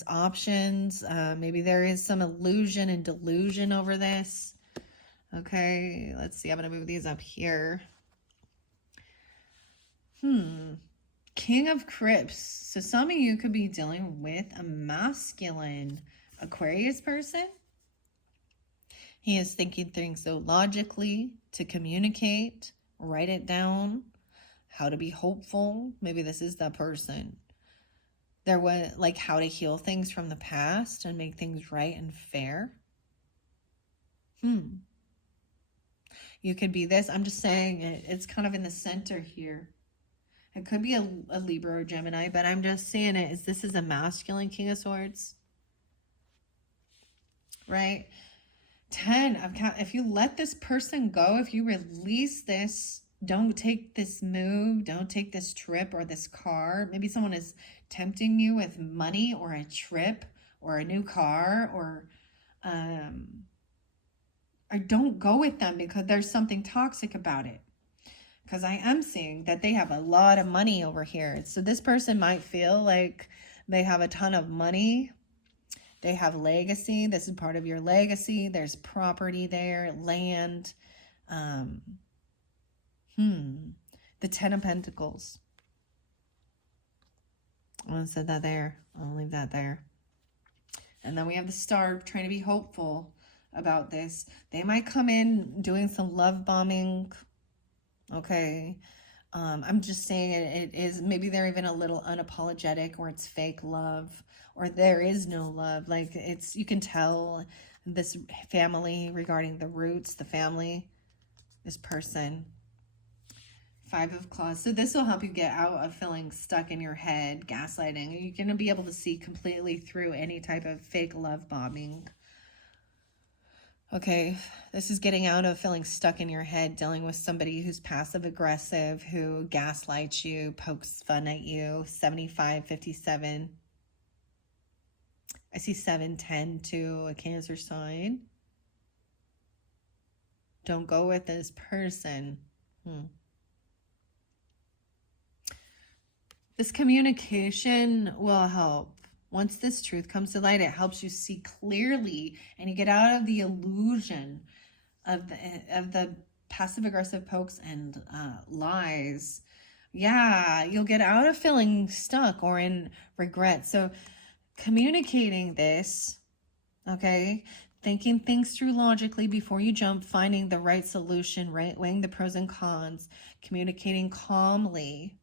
options. Maybe there is some illusion and delusion over this. Okay, let's see. I'm going to move these up here. King of Crips. So some of you could be dealing with a masculine Aquarius person. He is thinking things so logically to communicate, write it down, how to be hopeful. Maybe this is that person. There was like how to heal things from the past and make things right and fair. You could be this. I'm just saying it's kind of in the center here. It could be a Libra or Gemini, but I'm just seeing it as this is a masculine King of Swords. Right? 10. If you let this person go, if you release this, don't take this move, don't take this trip or this car. Maybe someone is tempting you with money or a trip or a new car, or don't go with them because there's something toxic about it. Because I am seeing that they have a lot of money over here. So this person might feel like they have a ton of money. They have legacy. This is part of your legacy. There's property there, land. The 10 of Pentacles. I want to set that there. I'll leave that there. And then we have the Star trying to be hopeful about this. They might come in doing some love bombing. Okay. I'm just saying it is, maybe they're even a little unapologetic, or it's fake love, or there is no love. Like you can tell this family regarding the roots, the family, this person. 5 of Claws. So this will help you get out of feeling stuck in your head, gaslighting. You're going to be able to see completely through any type of fake love bombing. Okay, this is getting out of feeling stuck in your head, dealing with somebody who's passive aggressive, who gaslights you, pokes fun at you. 75, 57. I see 7, 10 to a Cancer sign. Don't go with this person. This communication will help. Once this truth comes to light, it helps you see clearly, and you get out of the illusion of the passive-aggressive pokes and lies. Yeah, you'll get out of feeling stuck or in regret. So communicating this, okay, thinking things through logically before you jump, finding the right solution, right, weighing the pros and cons, communicating calmly.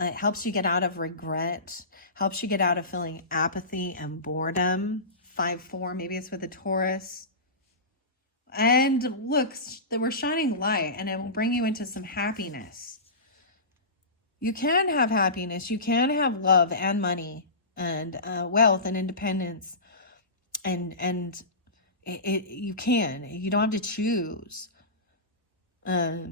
It helps you get out of regret, helps you get out of feeling apathy and boredom, 5-4. Maybe it's with a Taurus. And look, we're shining light, and it will bring you into some happiness. You can have happiness. You can have love and money and wealth and independence. And you can. You don't have to choose. But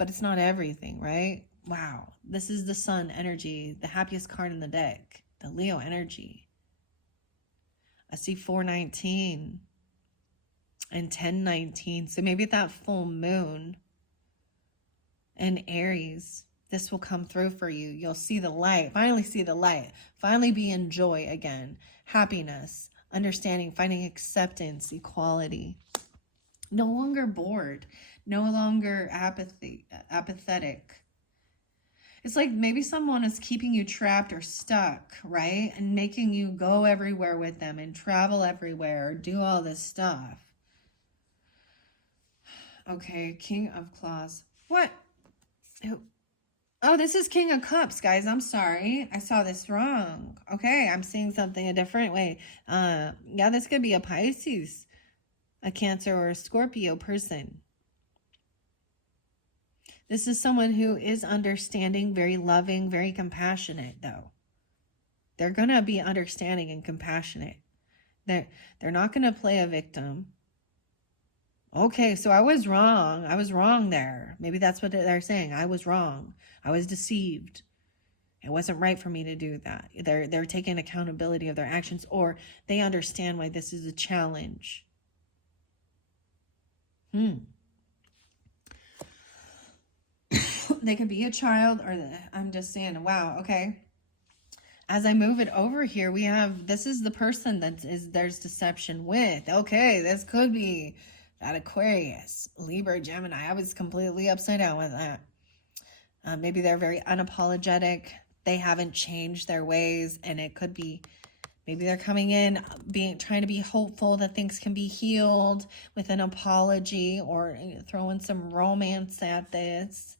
it's not everything, right? Wow. This is the Sun energy, the happiest card in the deck, the Leo energy. I see 419 and 1019. So maybe at that full moon in Aries, this will come through for you. You'll see the light, finally see the light, finally be in joy again, happiness, understanding, finding acceptance, equality. No longer bored, no longer apathetic. It's like maybe someone is keeping you trapped or stuck, right? And making you go everywhere with them and travel everywhere or do all this stuff. Okay, King of Claws. What? Oh, this is King of Cups, guys. I'm sorry. I saw this wrong. Okay, I'm seeing something a different way. Yeah, this could be a Pisces, a Cancer, or a Scorpio person. This is someone who is understanding, very loving, very compassionate, though. They're going to be understanding and compassionate. They're not going to play a victim. Okay, so I was wrong. I was wrong there. Maybe that's what they're saying. I was wrong. I was deceived. It wasn't right for me to do that. They're taking accountability of their actions, or they understand why this is a challenge. They could be a child, or I'm just saying, wow, okay. As I move it over here, we have, this is the person that there's deception with. Okay, this could be that Aquarius, Libra, Gemini. I was completely upside down with that. Maybe they're very unapologetic. They haven't changed their ways, and it could be maybe they're coming in trying to be hopeful that things can be healed with an apology, or throwing some romance at this.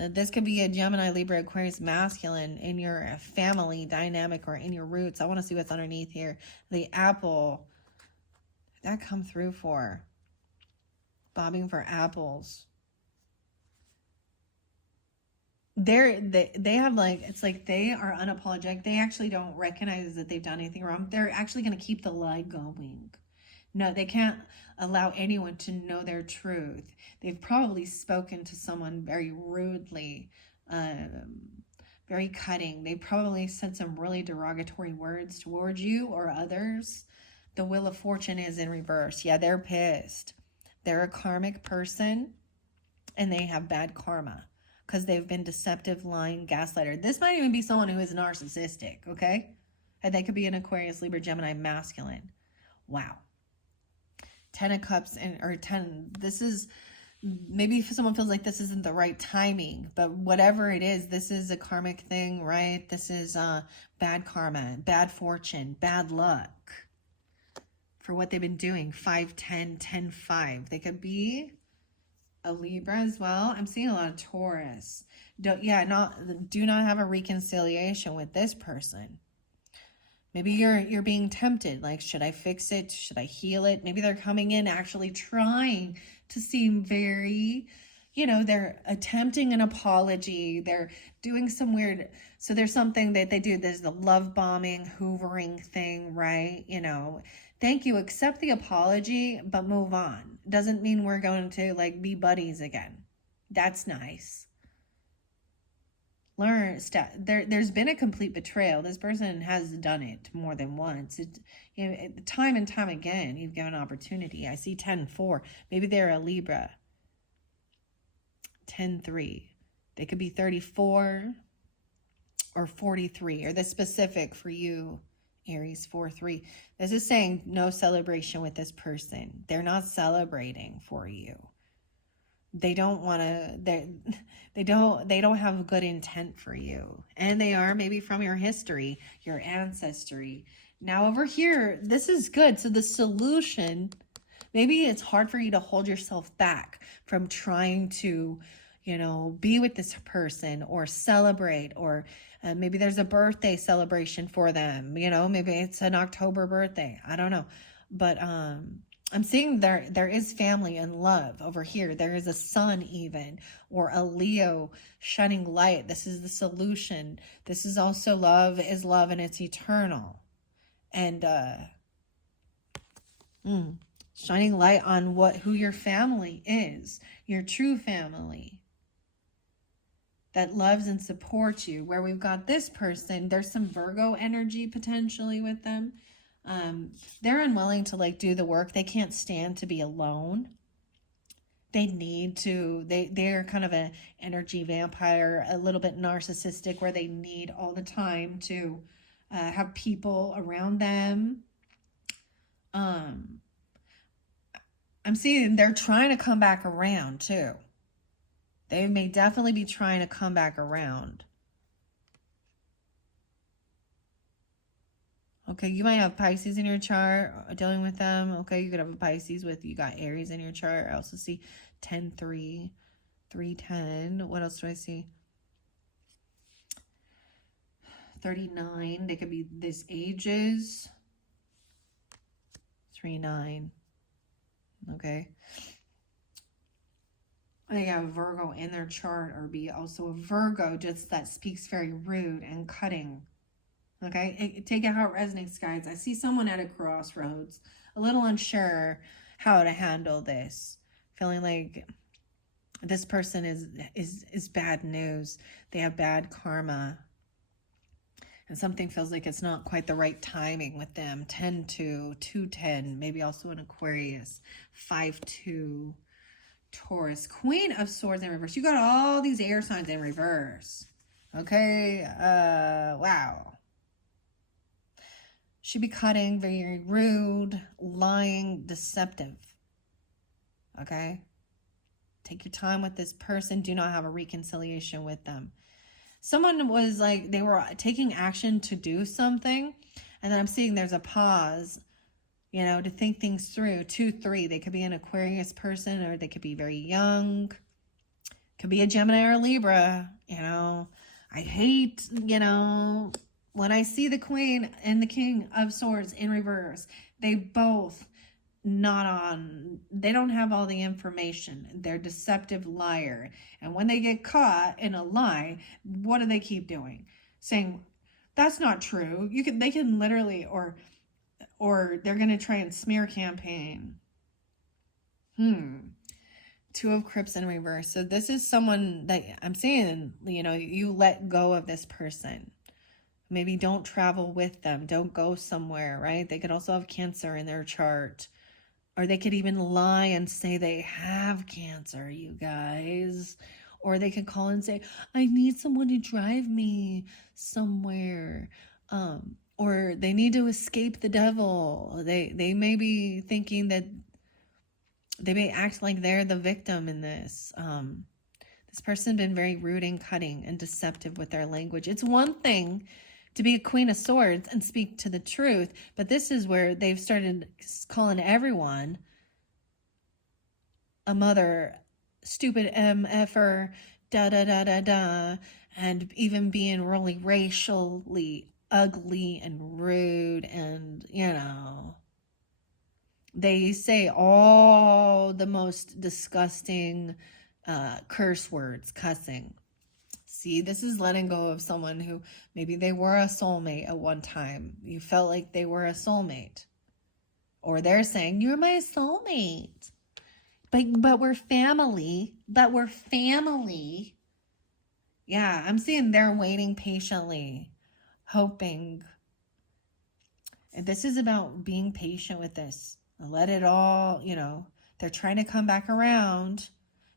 This could be a Gemini, Libra, Aquarius masculine in your family dynamic or in your roots. I want to see what's underneath here. The apple. That come through for bobbing for apples. They have like, it's like they are unapologetic. They actually don't recognize that they've done anything wrong. They're actually going to keep the lie going. No, they can't allow anyone to know their truth. They've probably spoken to someone very rudely, very cutting. They probably said some really derogatory words towards you or others. The Wheel of Fortune is in reverse. Yeah, they're pissed. They're a karmic person, and they have bad karma because they've been deceptive, lying, gaslighter. This might even be someone who is narcissistic, okay? And they could be an Aquarius, Libra, Gemini, masculine. Wow. 10 of Cups, or 10, this is, maybe if someone feels like this isn't the right timing, but whatever it is, this is a karmic thing, right? This is bad karma, bad fortune, bad luck for what they've been doing. 5, 10, 10, 5. They could be a Libra as well. I'm seeing a lot of Taurus. Do not have a reconciliation with this person. Maybe you're being tempted, like, should I fix it? Should I heal it? Maybe they're coming in actually trying to seem very, they're attempting an apology. They're doing some weird, so there's something that they do. There's the love bombing, hoovering thing, right? Thank you, accept the apology, but move on. Doesn't mean we're going to like be buddies again. That's nice. Learn, there's been a complete betrayal. This person has done it more than once. Time and time again, you've given opportunity. I see 10-4. Maybe they're a Libra. 10-3. They could be 34 or 43, or the specific for you, Aries, 4-3. This is saying no celebration with this person. They're not celebrating for you. They don't want to, they don't have good intent for you. And they are maybe from your history, your ancestry. Now over here, this is good. So the solution, maybe it's hard for you to hold yourself back from trying to, be with this person or celebrate, or maybe there's a birthday celebration for them. Maybe it's an October birthday. I don't know. But I'm seeing there is family and love over here. There is a sun even, or a Leo shining light. This is the solution. This is also love is love, and it's eternal. And shining light on who your family is, your true family that loves and supports you. Where we've got this person, there's some Virgo energy potentially with them. They're unwilling to do the work. They can't stand to be alone. They need to, they're kind of an energy vampire, a little bit narcissistic, where they need all the time to have people around them. I'm seeing they're trying to come back around too. They may definitely be trying to come back around. Okay, you might have Pisces in your chart dealing with them. Okay, you could have a Pisces you got Aries in your chart. I also see 10-3, 3-10. What else do I see? 39. They could be this ages. 3-9. Okay. They have Virgo in their chart, or be also a Virgo, just that speaks very rude and cutting. Okay, take it how it resonates, guys. I see someone at a crossroads, a little unsure how to handle this, feeling like this person is bad news. They have bad karma, and something feels like it's not quite the right timing with them. 10-2, 2-10, maybe also an Aquarius. 5-2. Taurus, Queen of Swords in reverse. You got all these air signs in reverse. Okay, wow. She'd be cutting, very rude, lying, deceptive. Okay? Take your time with this person. Do not have a reconciliation with them. Someone was they were taking action to do something, and then I'm seeing there's a pause, to think things through. 2-3, they could be an Aquarius person, or they could be very young. Could be a Gemini or Libra. I hate, when I see the Queen and the King of Swords in reverse, they both they don't have all the information. They're deceptive liar. And when they get caught in a lie, what do they keep doing? Saying, that's not true. They can literally, or they're going to try and smear campaign. 2 of Cups in reverse. So this is someone that I'm seeing, you let go of this person. Maybe don't travel with them. Don't go somewhere, right? They could also have Cancer in their chart. Or they could even lie and say they have cancer, you guys. Or they could call and say, I need someone to drive me somewhere. Or they need to escape the devil. They may be thinking that they may act like they're the victim in this. This person has been very rude and cutting and deceptive with their language. It's one thing to be a Queen of Swords and speak to the truth, but this is where they've started calling everyone a mother, stupid MFer, da, and even being really racially ugly and rude, and they say all the most disgusting curse words, cussing. See, this is letting go of someone who maybe they were a soulmate at one time. You felt like they were a soulmate. Or they're saying, you're my soulmate. But we're family. But we're family. Yeah, I'm seeing they're waiting patiently, hoping. And this is about being patient with this. Let it all, they're trying to come back around.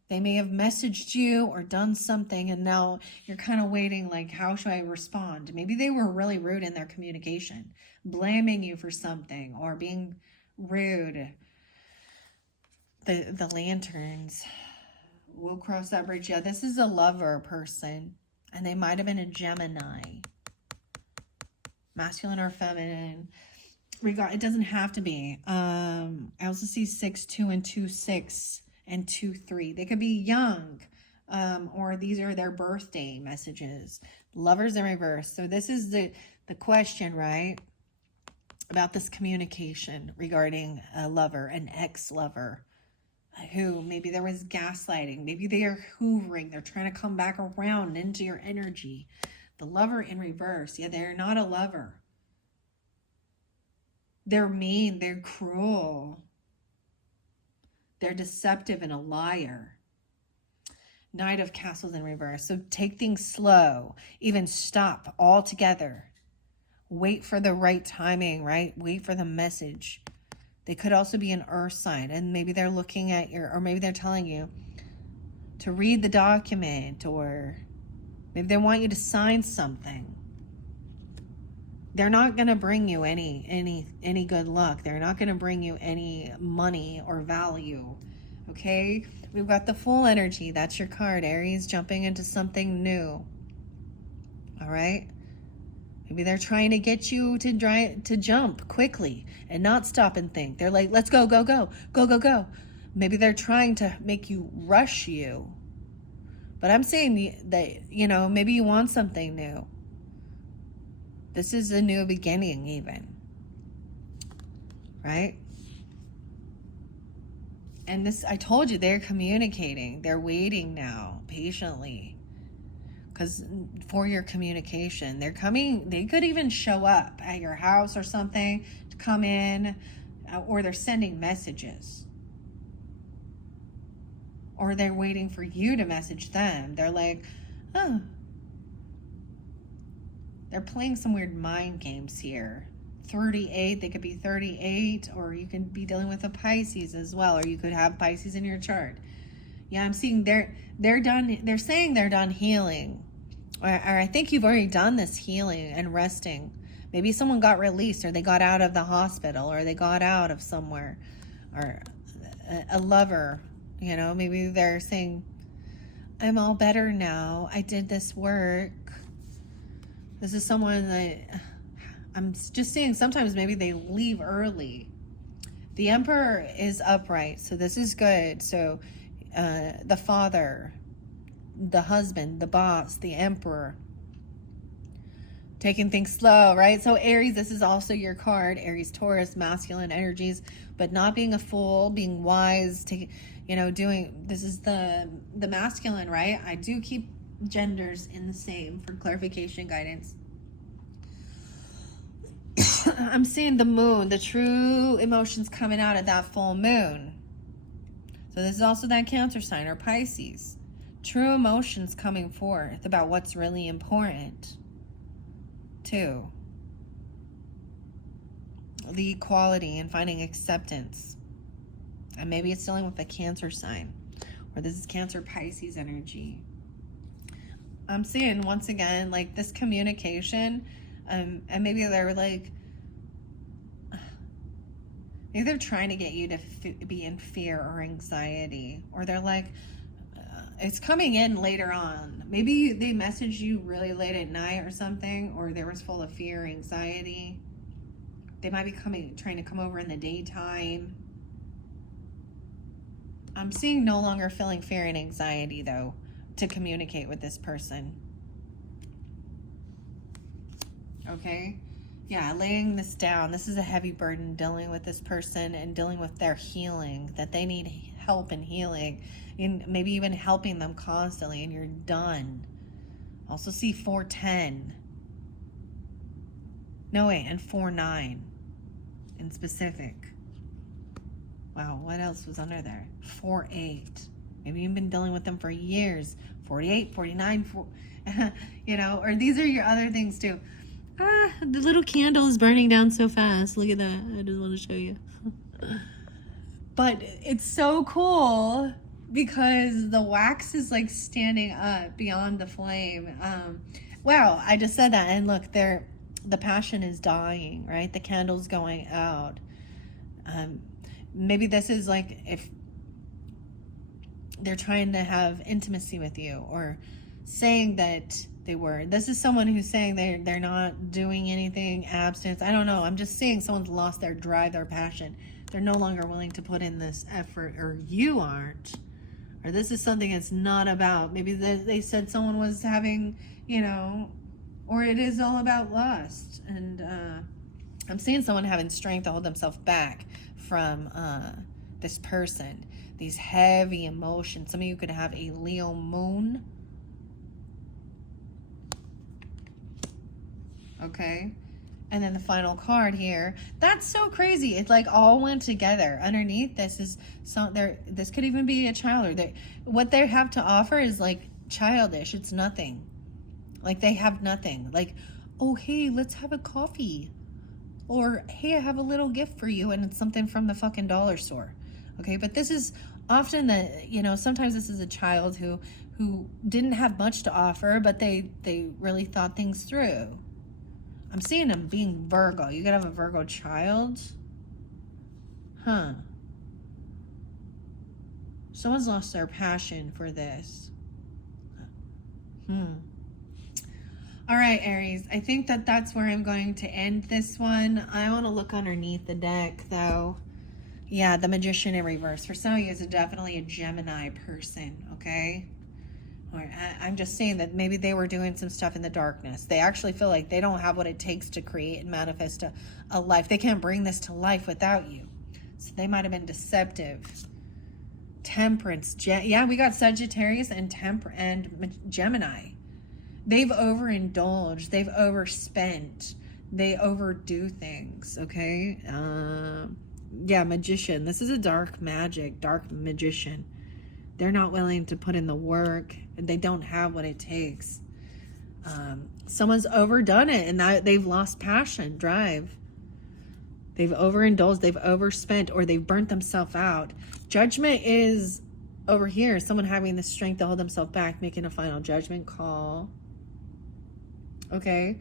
They may have messaged you or done something, and now you're kind of waiting, how should I respond? Maybe they were really rude in their communication, blaming you for something or being rude. The lanterns. We'll cross that bridge. Yeah, this is a lover person, and they might have been a Gemini. Masculine or feminine. It doesn't have to be. I also see 6-2 and 2-6. And 2-3. They could be young. or these are their birthday messages. Lovers in reverse. So this is the question, right? About this communication regarding a lover, an ex-lover, who maybe there was gaslighting, maybe they are hoovering, they're trying to come back around into your energy. The lover in reverse, yeah, they're not a lover. They're mean, they're cruel, they're deceptive and a liar. Knight of Castles in reverse. So take things slow, even stop altogether. Wait for the right timing, right? Wait for the message. They could also be an earth sign, and maybe they're looking at or maybe they're telling you to read the document, or maybe they want you to sign something. They're not going to bring you any good luck. They're not going to bring you any money or value. Okay? We've got the full energy. That's your card, Aries, jumping into something new. All right? Maybe they're trying to get you to jump quickly and not stop and think. They're like, let's go, go, go, go, go, go. Maybe they're trying to make you rush you. But I'm saying that, maybe you want something new. This is a new beginning even. Right? And this, I told you, they're communicating. They're waiting now patiently. Because for your communication, they're coming. They could even show up at your house or something to come in, or they're sending messages, or they're waiting for you to message them. They're like, oh, they're playing some weird mind games here. 38, they could be 38, or you can be dealing with a Pisces as well, or you could have Pisces in your chart. Yeah, I'm seeing they're done. They're saying they're done healing. Or I think you've already done this healing and resting. Maybe someone got released, or they got out of the hospital, or they got out of somewhere, or a lover, maybe they're saying, I'm all better now. I did this work. This is someone that I'm just seeing sometimes maybe they leave early. The Emperor is upright, so this is good. So the father, the husband, the boss, the Emperor, taking things slow, right? So Aries, this is also your card. Aries, Taurus, masculine energies, but not being a fool, being wise, doing, this is the masculine, right? I do keep genders in the same for clarification guidance. I'm seeing the moon, the true emotions coming out of that full moon. So this is also that Cancer sign or Pisces. True emotions coming forth about what's really important, too. The equality and finding acceptance. And maybe it's dealing with a Cancer sign, or this is Cancer Pisces energy. I'm seeing, once again, like this communication, and maybe they're like, maybe they're trying to get you to be in fear or anxiety, or they're like, it's coming in later on. Maybe they messaged you really late at night or something, or they were full of fear, anxiety. They might be trying to come over in the daytime. I'm seeing no longer feeling fear and anxiety, though, to communicate with this person. Okay? Yeah, laying this down. This is a heavy burden, dealing with this person and dealing with their healing, that they need help in healing, and maybe even helping them constantly, and you're done. Also see 410. No, wait, and 49 in specific. Wow, what else was under there? 48. Maybe you've been dealing with them for years. 48, 49, or these are your other things too. The little candle is burning down so fast. Look at that. I just want to show you. But it's so cool because the wax is like standing up beyond the flame. Wow, I just said that, and look, the passion is dying, right? The candle's going out. Maybe this is like if they're trying to have intimacy with you, or saying that they were. This is someone who's saying they're not doing anything, abstinence. I don't know. I'm just seeing someone's lost their drive, their passion. They're no longer willing to put in this effort, or you aren't. Or this is something it's not about. Maybe they said someone was having, or it is all about lust. And I'm seeing someone having strength to hold themselves back from this person. These heavy emotions. Some of you could have a Leo moon. Okay. And then the final card here. That's so crazy. It like all went together. Underneath this is this could even be a child, or what they have to offer is like childish. It's nothing. Like they have nothing. Like, oh hey, let's have a coffee. Or hey, I have a little gift for you, and it's something from the fucking dollar store. Okay, but this is often sometimes this is a child who didn't have much to offer, but they really thought things through. I'm seeing them being Virgo. You could have a Virgo child. Huh. Someone's lost their passion for this. All right, Aries. I think that's where I'm going to end this one. I want to look underneath the deck, though. Yeah, the Magician in reverse. For some of you, it's definitely a Gemini person, okay? I'm just saying that maybe they were doing some stuff in the darkness. They actually feel like they don't have what it takes to create and manifest a life. They can't bring this to life without you. So they might have been deceptive. Temperance. Yeah, we got Sagittarius and Gemini. They've overindulged. They've overspent. They overdo things, okay? Yeah, Magician. This is a dark magician. They're not willing to put in the work. They don't have what it takes. Someone's overdone it, and they've lost passion, drive. They've overindulged, they've overspent, or they've burnt themselves out. Judgment is over here. Someone having the strength to hold themselves back, making a final judgment call. Okay.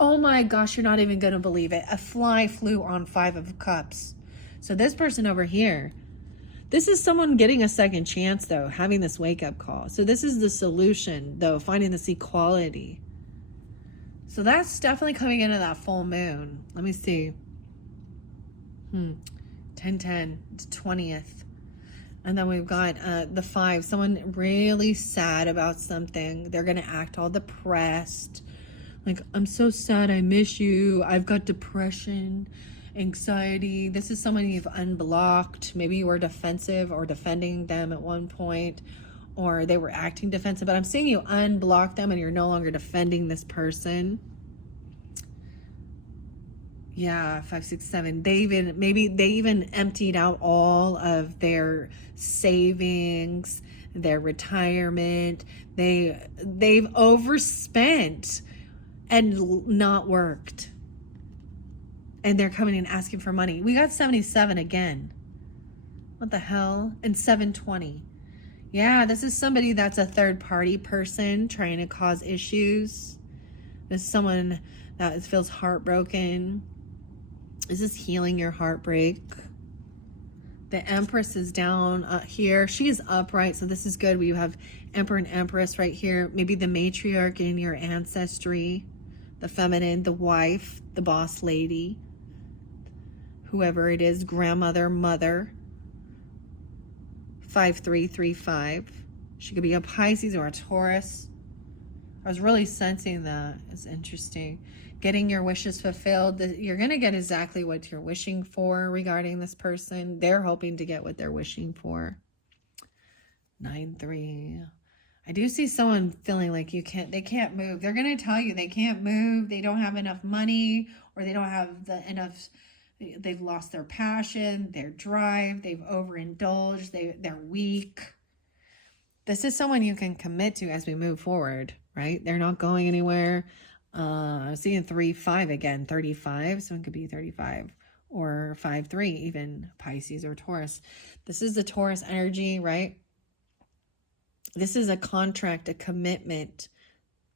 Oh my gosh, you're not even going to believe it. A fly flew on 5 of Cups. So this person over here, this is someone getting a second chance, though, having this wake-up call. So this is the solution, though, finding this equality. So that's definitely coming into that full moon. Let me see. 10-10, it's 20th. And then we've got the 5. Someone really sad about something. They're going to act all depressed. Like, I'm so sad, I miss you. I've got depression, anxiety. This is someone you've unblocked. Maybe you were defensive or defending them at one point, or they were acting defensive, but I'm seeing you unblock them and you're no longer defending this person. Yeah, 5, 6, 7. Maybe they even emptied out all of their savings, their retirement. They've overspent and not worked. And they're coming in asking for money. We got 77 again. What the hell? And 720. Yeah, this is somebody that's a third party person trying to cause issues. This is someone that feels heartbroken. This is healing your heartbreak. The Empress is down here. She is upright, so this is good. We have Emperor and Empress right here. Maybe the matriarch in your ancestry. The feminine, the wife, the boss lady. Whoever it is, grandmother, mother. 5335. She could be a Pisces or a Taurus. I was really sensing that. It's interesting. Getting your wishes fulfilled. You're going to get exactly what you're wishing for regarding this person. They're hoping to get what they're wishing for. 9-3. I do see someone feeling like they can't move. They're going to tell you they can't move. They don't have enough money, or they don't have enough. They've lost their passion, their drive. They've overindulged. They're weak. This is someone you can commit to as we move forward, right? They're not going anywhere. I'm seeing 3-5 again, 35. Someone could be 35 or 5-3, even Pisces or Taurus. This is the Taurus energy, right? This is a contract, a commitment.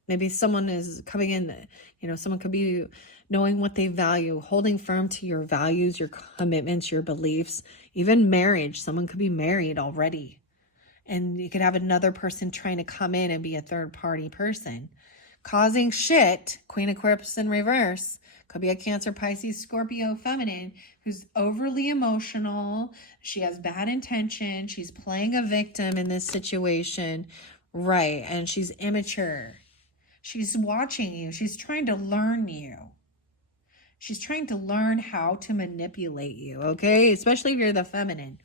Maybe someone is coming in, someone could be knowing what they value, holding firm to your values, your commitments, your beliefs, even marriage. Someone could be married already. And you could have another person trying to come in and be a third party person, causing shit. Queen of Cups in reverse. Could be a Cancer, Pisces, Scorpio, feminine who's overly emotional. She has bad intention. She's playing a victim in this situation. Right. And she's immature. She's watching you. She's trying to learn you. She's trying to learn how to manipulate you. Okay. Especially if you're the feminine.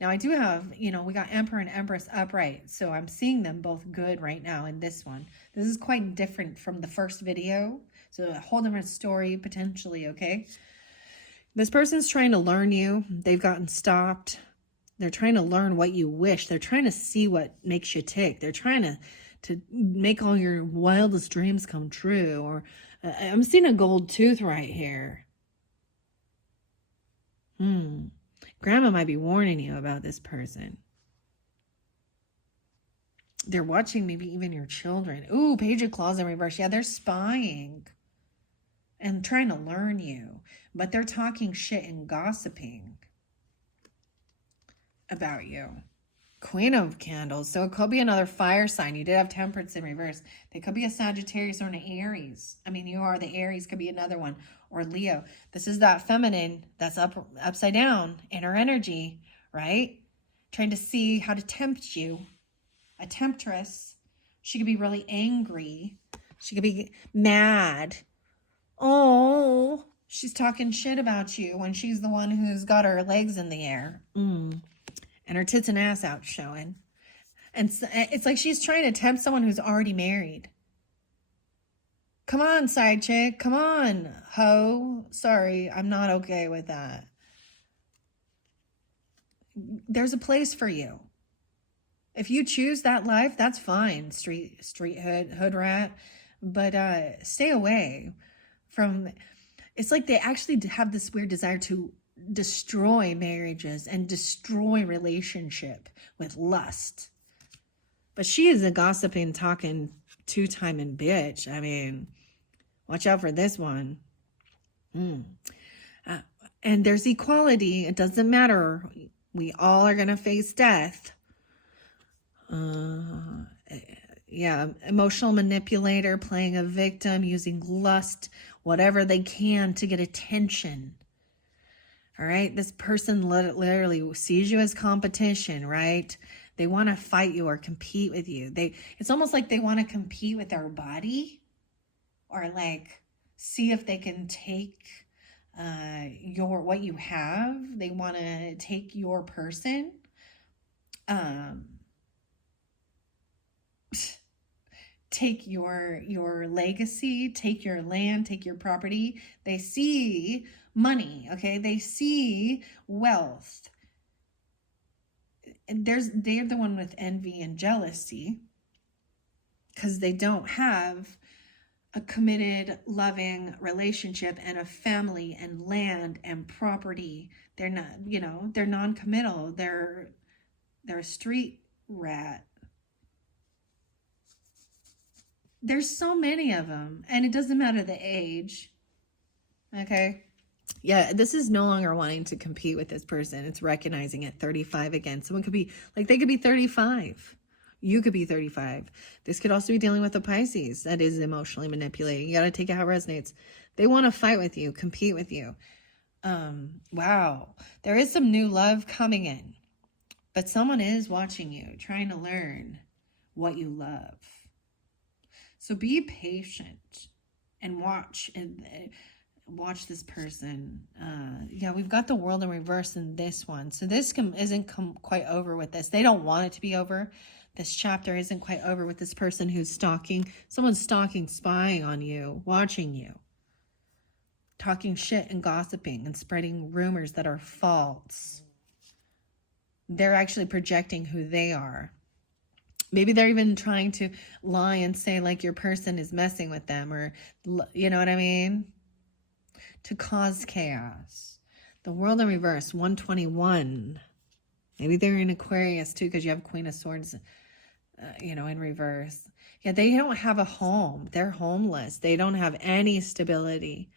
Now I do have, we got Emperor and Empress upright. So I'm seeing them both good right now in this one. This is quite different from the first video. So a whole different story potentially, okay? This person's trying to learn you. They've gotten stopped. They're trying to learn what you wish. They're trying to see what makes you tick. They're trying to make all your wildest dreams come true. Or I'm seeing a gold tooth right here. Grandma might be warning you about this person. They're watching maybe even your children. Ooh, Page of Claws in reverse. Yeah, they're spying and trying to learn you. But they're talking shit and gossiping about you. Queen of Candles. So it could be another fire sign. You did have Temperance in reverse. They could be a Sagittarius or an Aries. I mean, you are the Aries. Could be another one. Or Leo. This is that feminine that's upside down in her energy, right? Trying to see how to tempt you. A temptress. She could be really angry. She could be mad. Oh, she's talking shit about you when she's the one who's got her legs in the air. And her tits and ass out showing. And it's like she's trying to tempt someone who's already married. Come on, side chick. Come on, ho. Sorry, I'm not okay with that. There's a place for you. If you choose that life, that's fine, street hood rat. But stay away from... It's like they actually have this weird desire to destroy marriages and destroy relationship with lust. But she is a gossiping, talking, two-timing bitch. I mean, watch out for this one. And there's equality. It doesn't matter. We all are going to face death. Yeah, emotional manipulator, playing a victim, using lust, whatever they can to get attention. All right, this person literally sees you as competition, right? They want to fight you or compete with you. It's almost like they want to compete with our body, or like see if they can take what you have. They want to take your person. Take your legacy, take your land, take your property. They see money, okay? They see wealth. And they're the one with envy and jealousy because they don't have a committed, loving relationship and a family and land and property. They're not, they're non-committal. They're a street rat. There's so many of them, and it doesn't matter the age. Okay? Yeah, this is no longer wanting to compete with this person. It's recognizing at 35 again. Someone could be, like, they could be 35. You could be 35. This could also be dealing with a Pisces that is emotionally manipulating. You got to take it how it resonates. They want to fight with you, compete with you. Wow. There is some new love coming in, but someone is watching you, trying to learn what you love. So be patient and watch this person. Yeah, we've got the World in reverse in this one. So this isn't quite over with this. They don't want it to be over. This chapter isn't quite over with this person who's stalking. Someone's stalking, spying on you, watching you, talking shit and gossiping and spreading rumors that are false. They're actually projecting who they are. Maybe they're even trying to lie and say like your person is messing with them, or you know what I mean? To cause chaos. The World in reverse, 121. Maybe they're in Aquarius too, because you have Queen of Swords, in reverse. Yeah, they don't have a home. They're homeless. They don't have any stability.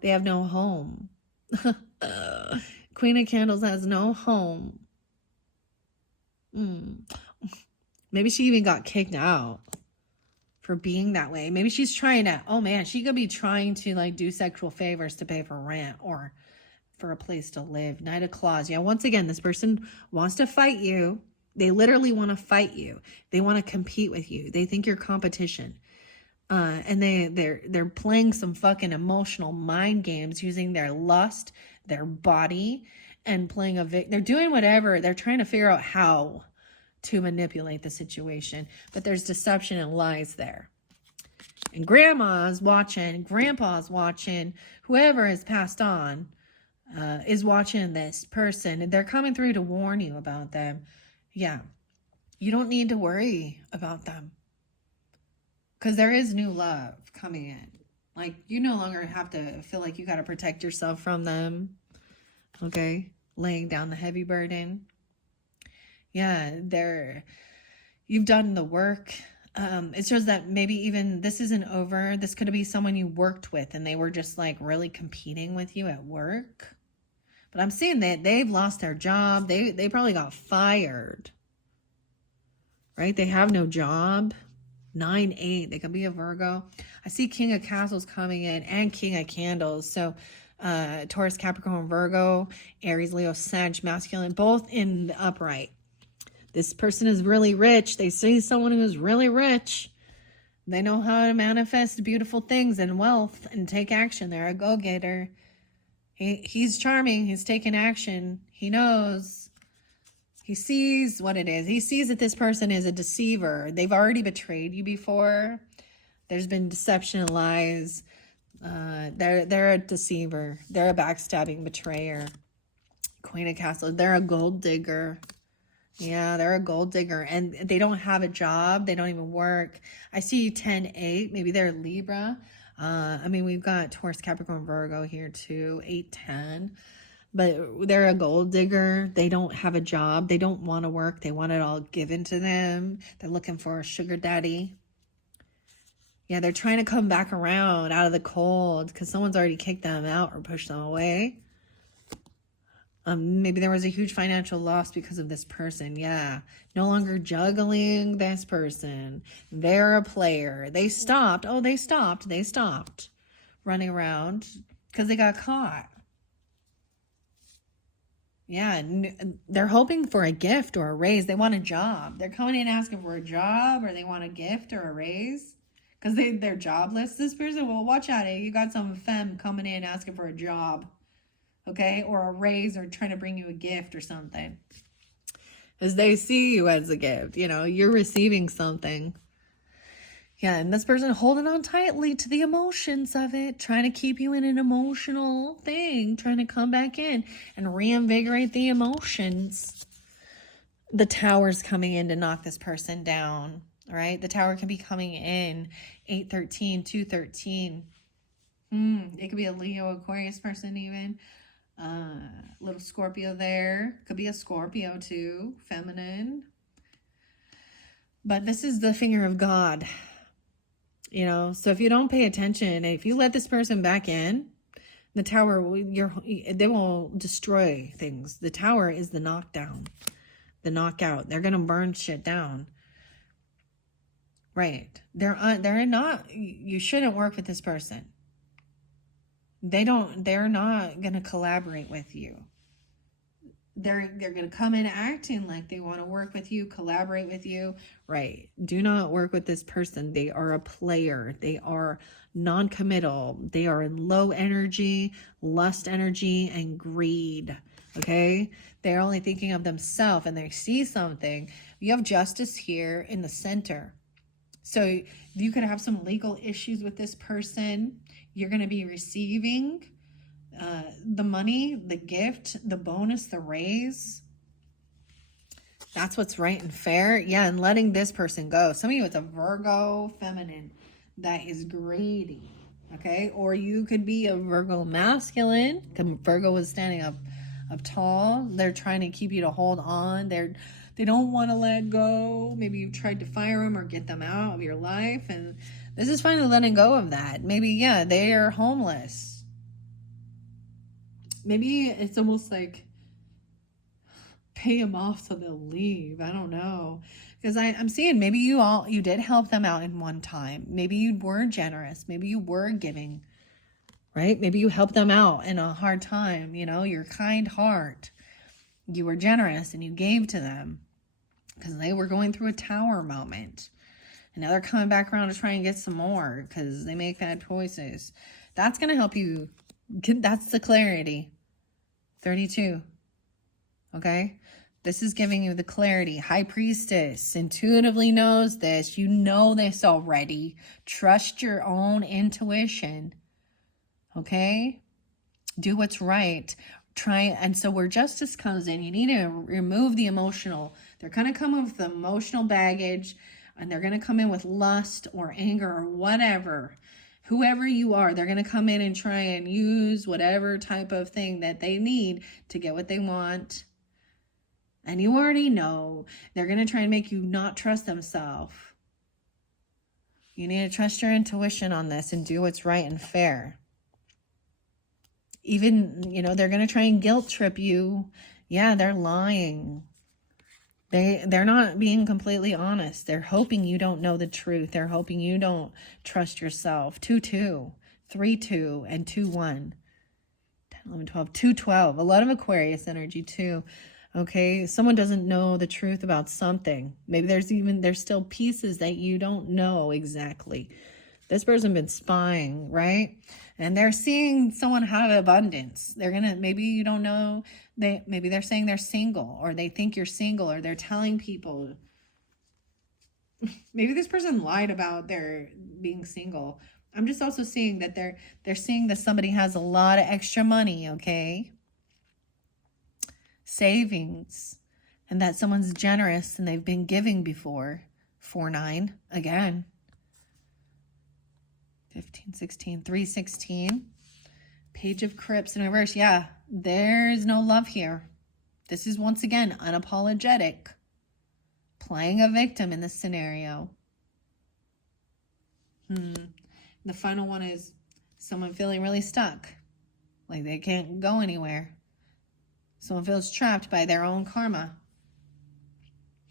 They have no home. Queen of Candles has no home. Maybe she even got kicked out. for being that way. Maybe she's trying to, oh man, she could be trying to like do sexual favors to pay for rent or for a place to live. Knight of Claws. Yeah, once again, this person wants to fight you. They literally want to fight you. They want to compete with you. They think you're competition. And they're playing some fucking emotional mind games using their lust, their body, and playing they're doing whatever. They're trying to figure out how to manipulate the situation. But there's deception and lies there. And grandma's watching, grandpa's watching, whoever has passed on is watching this person. And they're coming through to warn you about them. Yeah. You don't need to worry about them. Because there is new love coming in. Like, you no longer have to feel like you got to protect yourself from them. Okay? Laying down the heavy burden. Yeah, you've done the work. It shows that maybe even this isn't over. This could be someone you worked with and they were just like really competing with you at work. But I'm seeing that they've lost their job. They probably got fired. Right? They have no job. 9-8. They could be a Virgo. I see King of Castles coming in and King of Candles. So Taurus, Capricorn, Virgo, Aries, Leo, Sag, masculine, both in the upright. This person is really rich. They see someone who's really rich. They know how to manifest beautiful things and wealth and take action. They're a go-getter. He's charming. He's taking action. He knows. He sees what it is. He sees that this person is a deceiver. They've already betrayed you before. There's been deception and lies. They're a deceiver. They're a backstabbing betrayer. Queen of Castles. They're a gold digger. Yeah, they're a gold digger. And they don't have a job. They don't even work. I see 10-8. Maybe they're Libra. I mean, we've got Taurus, Capricorn, Virgo here too. 8-10. But they're a gold digger. They don't have a job. They don't want to work. They want it all given to them. They're looking for a sugar daddy. Yeah, they're trying to come back around out of the cold because someone's already kicked them out or pushed them away. Maybe there was a huge financial loss because of this person. Yeah, no longer juggling this person. They're a player. They stopped. Oh, they stopped. They stopped running around because they got caught. Yeah, they're hoping for a gift or a raise. They want a job. They're coming in asking for a job or they want a gift or a raise because they're jobless. This person, well, watch out. You got some femme coming in asking for a job, okay, or a raise or trying to bring you a gift or something. As they see you as a gift, you're receiving something. Yeah, and this person holding on tightly to the emotions of it, trying to keep you in an emotional thing, trying to come back in and reinvigorate the emotions. The tower's coming in to knock this person down, all right? The tower can be coming in 8-13, 2-13. It could be a Leo, Aquarius person even. Little Scorpio there. Could be a Scorpio too, feminine. But this is the finger of God. So if you don't pay attention, if you let this person back in, the tower, they will destroy things. The tower is the knockdown, the knockout. They're going to burn shit down. Right. They're not, you shouldn't work with this person. They're not going to collaborate with you. They're going to come in acting like they want to work with you, collaborate with you. Right. Do not work with this person. They are a player. They are non-committal. They are in low energy, lust energy, and greed. Okay. They're only thinking of themselves and they see something. You have justice here in the center. So you could have some legal issues with this person. You're going to be receiving the money, the gift, the bonus, the raise. That's what's right and fair. Yeah, and letting this person go. Some of you, it's a Virgo feminine that is greedy. Okay, or you could be a Virgo masculine. Virgo is standing up tall. They're trying to keep you to hold on. They don't want to let go. Maybe you've tried to fire them or get them out of your life, and this is finally letting go of that. Maybe, yeah, they are homeless. Maybe it's almost like pay them off so they'll leave. I don't know. Because I'm seeing maybe you did help them out in one time. Maybe you were generous. Maybe you were giving, right? Maybe you helped them out in a hard time. You know, your kind heart. You were generous and you gave to them because they were going through a tower moment. And now they're coming back around to try and get some more because they make bad choices. That's going to help you. That's the clarity. 32. Okay? This is giving you the clarity. High Priestess intuitively knows this. You know this already. Trust your own intuition. Okay? Do what's right. And so where justice comes in, you need to remove the emotional. They're going to come in with the emotional baggage, and they're going to come in with lust or anger or whatever. Whoever you are, they're going to come in and try and use whatever type of thing that they need to get what they want. And you already know they're going to try and make you not trust themselves. You need to trust your intuition on this and do what's right and fair. Even, they're going to try and guilt trip you. Yeah, they're lying. They're not being completely honest. They're hoping you don't know the truth. They're hoping you don't trust yourself. 2-2, 3-2, and 2-1. 10, 11, 12, 2-12. A lot of Aquarius energy too. Okay, someone doesn't know the truth about something. Maybe there's still pieces that you don't know exactly. This person been spying, right? And they're seeing someone have abundance. Maybe you don't know, maybe they're saying they're single, or they think you're single, or they're telling people. Maybe this person lied about their being single. I'm just also seeing that they're seeing that somebody has a lot of extra money, okay? Savings, and that someone's generous and they've been giving before. 4-9 again. 15, 16, 3-16. Page of Crypts in reverse. Yeah, there is no love here. This is once again unapologetic. Playing a victim in this scenario. The final one is someone feeling really stuck. Like they can't go anywhere. Someone feels trapped by their own karma.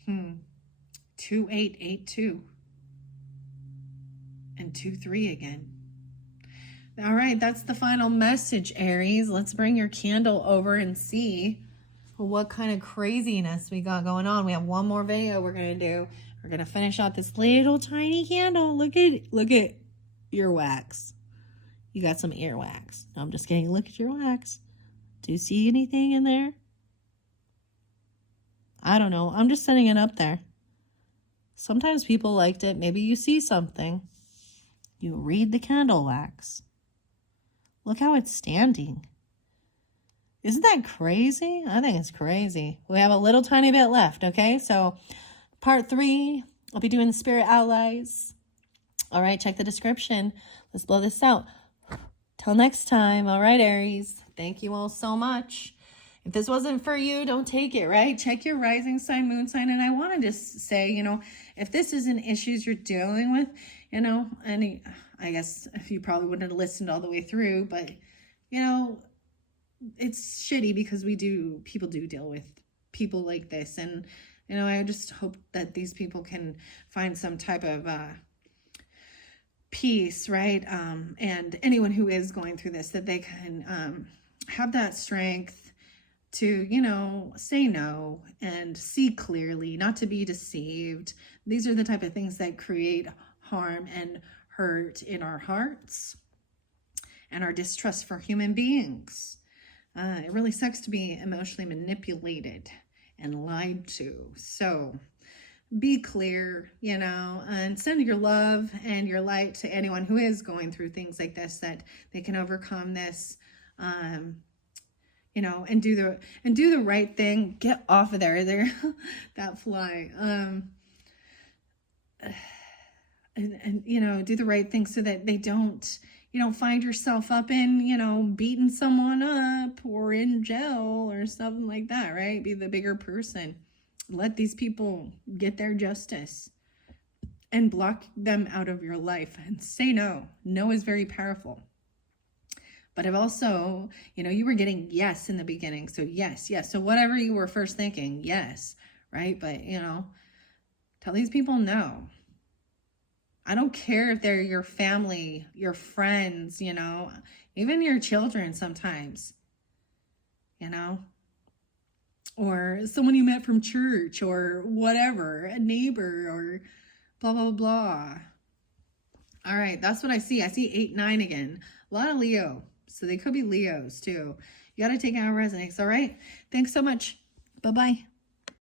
2-8-8-2. And 2-3 again. All right, that's the final message, Aries. Let's bring your candle over and see what kind of craziness we got going on. We have one more video we're going to do. We're going to finish out this little tiny candle. Look at earwax. You got some earwax. No, I'm just kidding. Look at your wax. Do you see anything in there? I don't know. I'm just setting it up there. Sometimes people liked it. Maybe you see something. You read the candle wax. Look how it's standing. Isn't that crazy? I think it's crazy. We have a little tiny bit left, okay? So part 3, I'll be doing the spirit allies. All right, check the description. Let's blow this out. Till next time. All right, Aries. Thank you all so much. If this wasn't for you, don't take it, right? Check your rising sign, moon sign. And I wanted to say, if this isn't issues you're dealing with, I guess you probably wouldn't have listened all the way through, but, it's shitty because people do deal with people like this. And, I just hope that these people can find some type of peace, right? And anyone who is going through this, that they can have that strength to, say no and see clearly, not to be deceived. These are the type of things that create harm and hurt in our hearts and our distrust for human beings. It really sucks to be emotionally manipulated and lied to. So be clear, and send your love and your light to anyone who is going through things like this, that they can overcome this, and do the right thing. Get off of there, that fly. And do the right thing so that you don't find yourself up in, beating someone up or in jail or something like that, right? Be the bigger person. Let these people get their justice and block them out of your life and say no. No is very powerful. But I've also, you were getting yes in the beginning. So yes. So whatever you were first thinking, yes, right? But, Tell these people no. I don't care if they're your family, your friends, you know, even your children sometimes, you know, or someone you met from church or whatever, a neighbor or blah, blah, blah. All right, that's what I see. I see 8, 9 again. A lot of Leo. So they could be Leos too. You got to take out resonates. All right. Thanks so much. Bye-bye.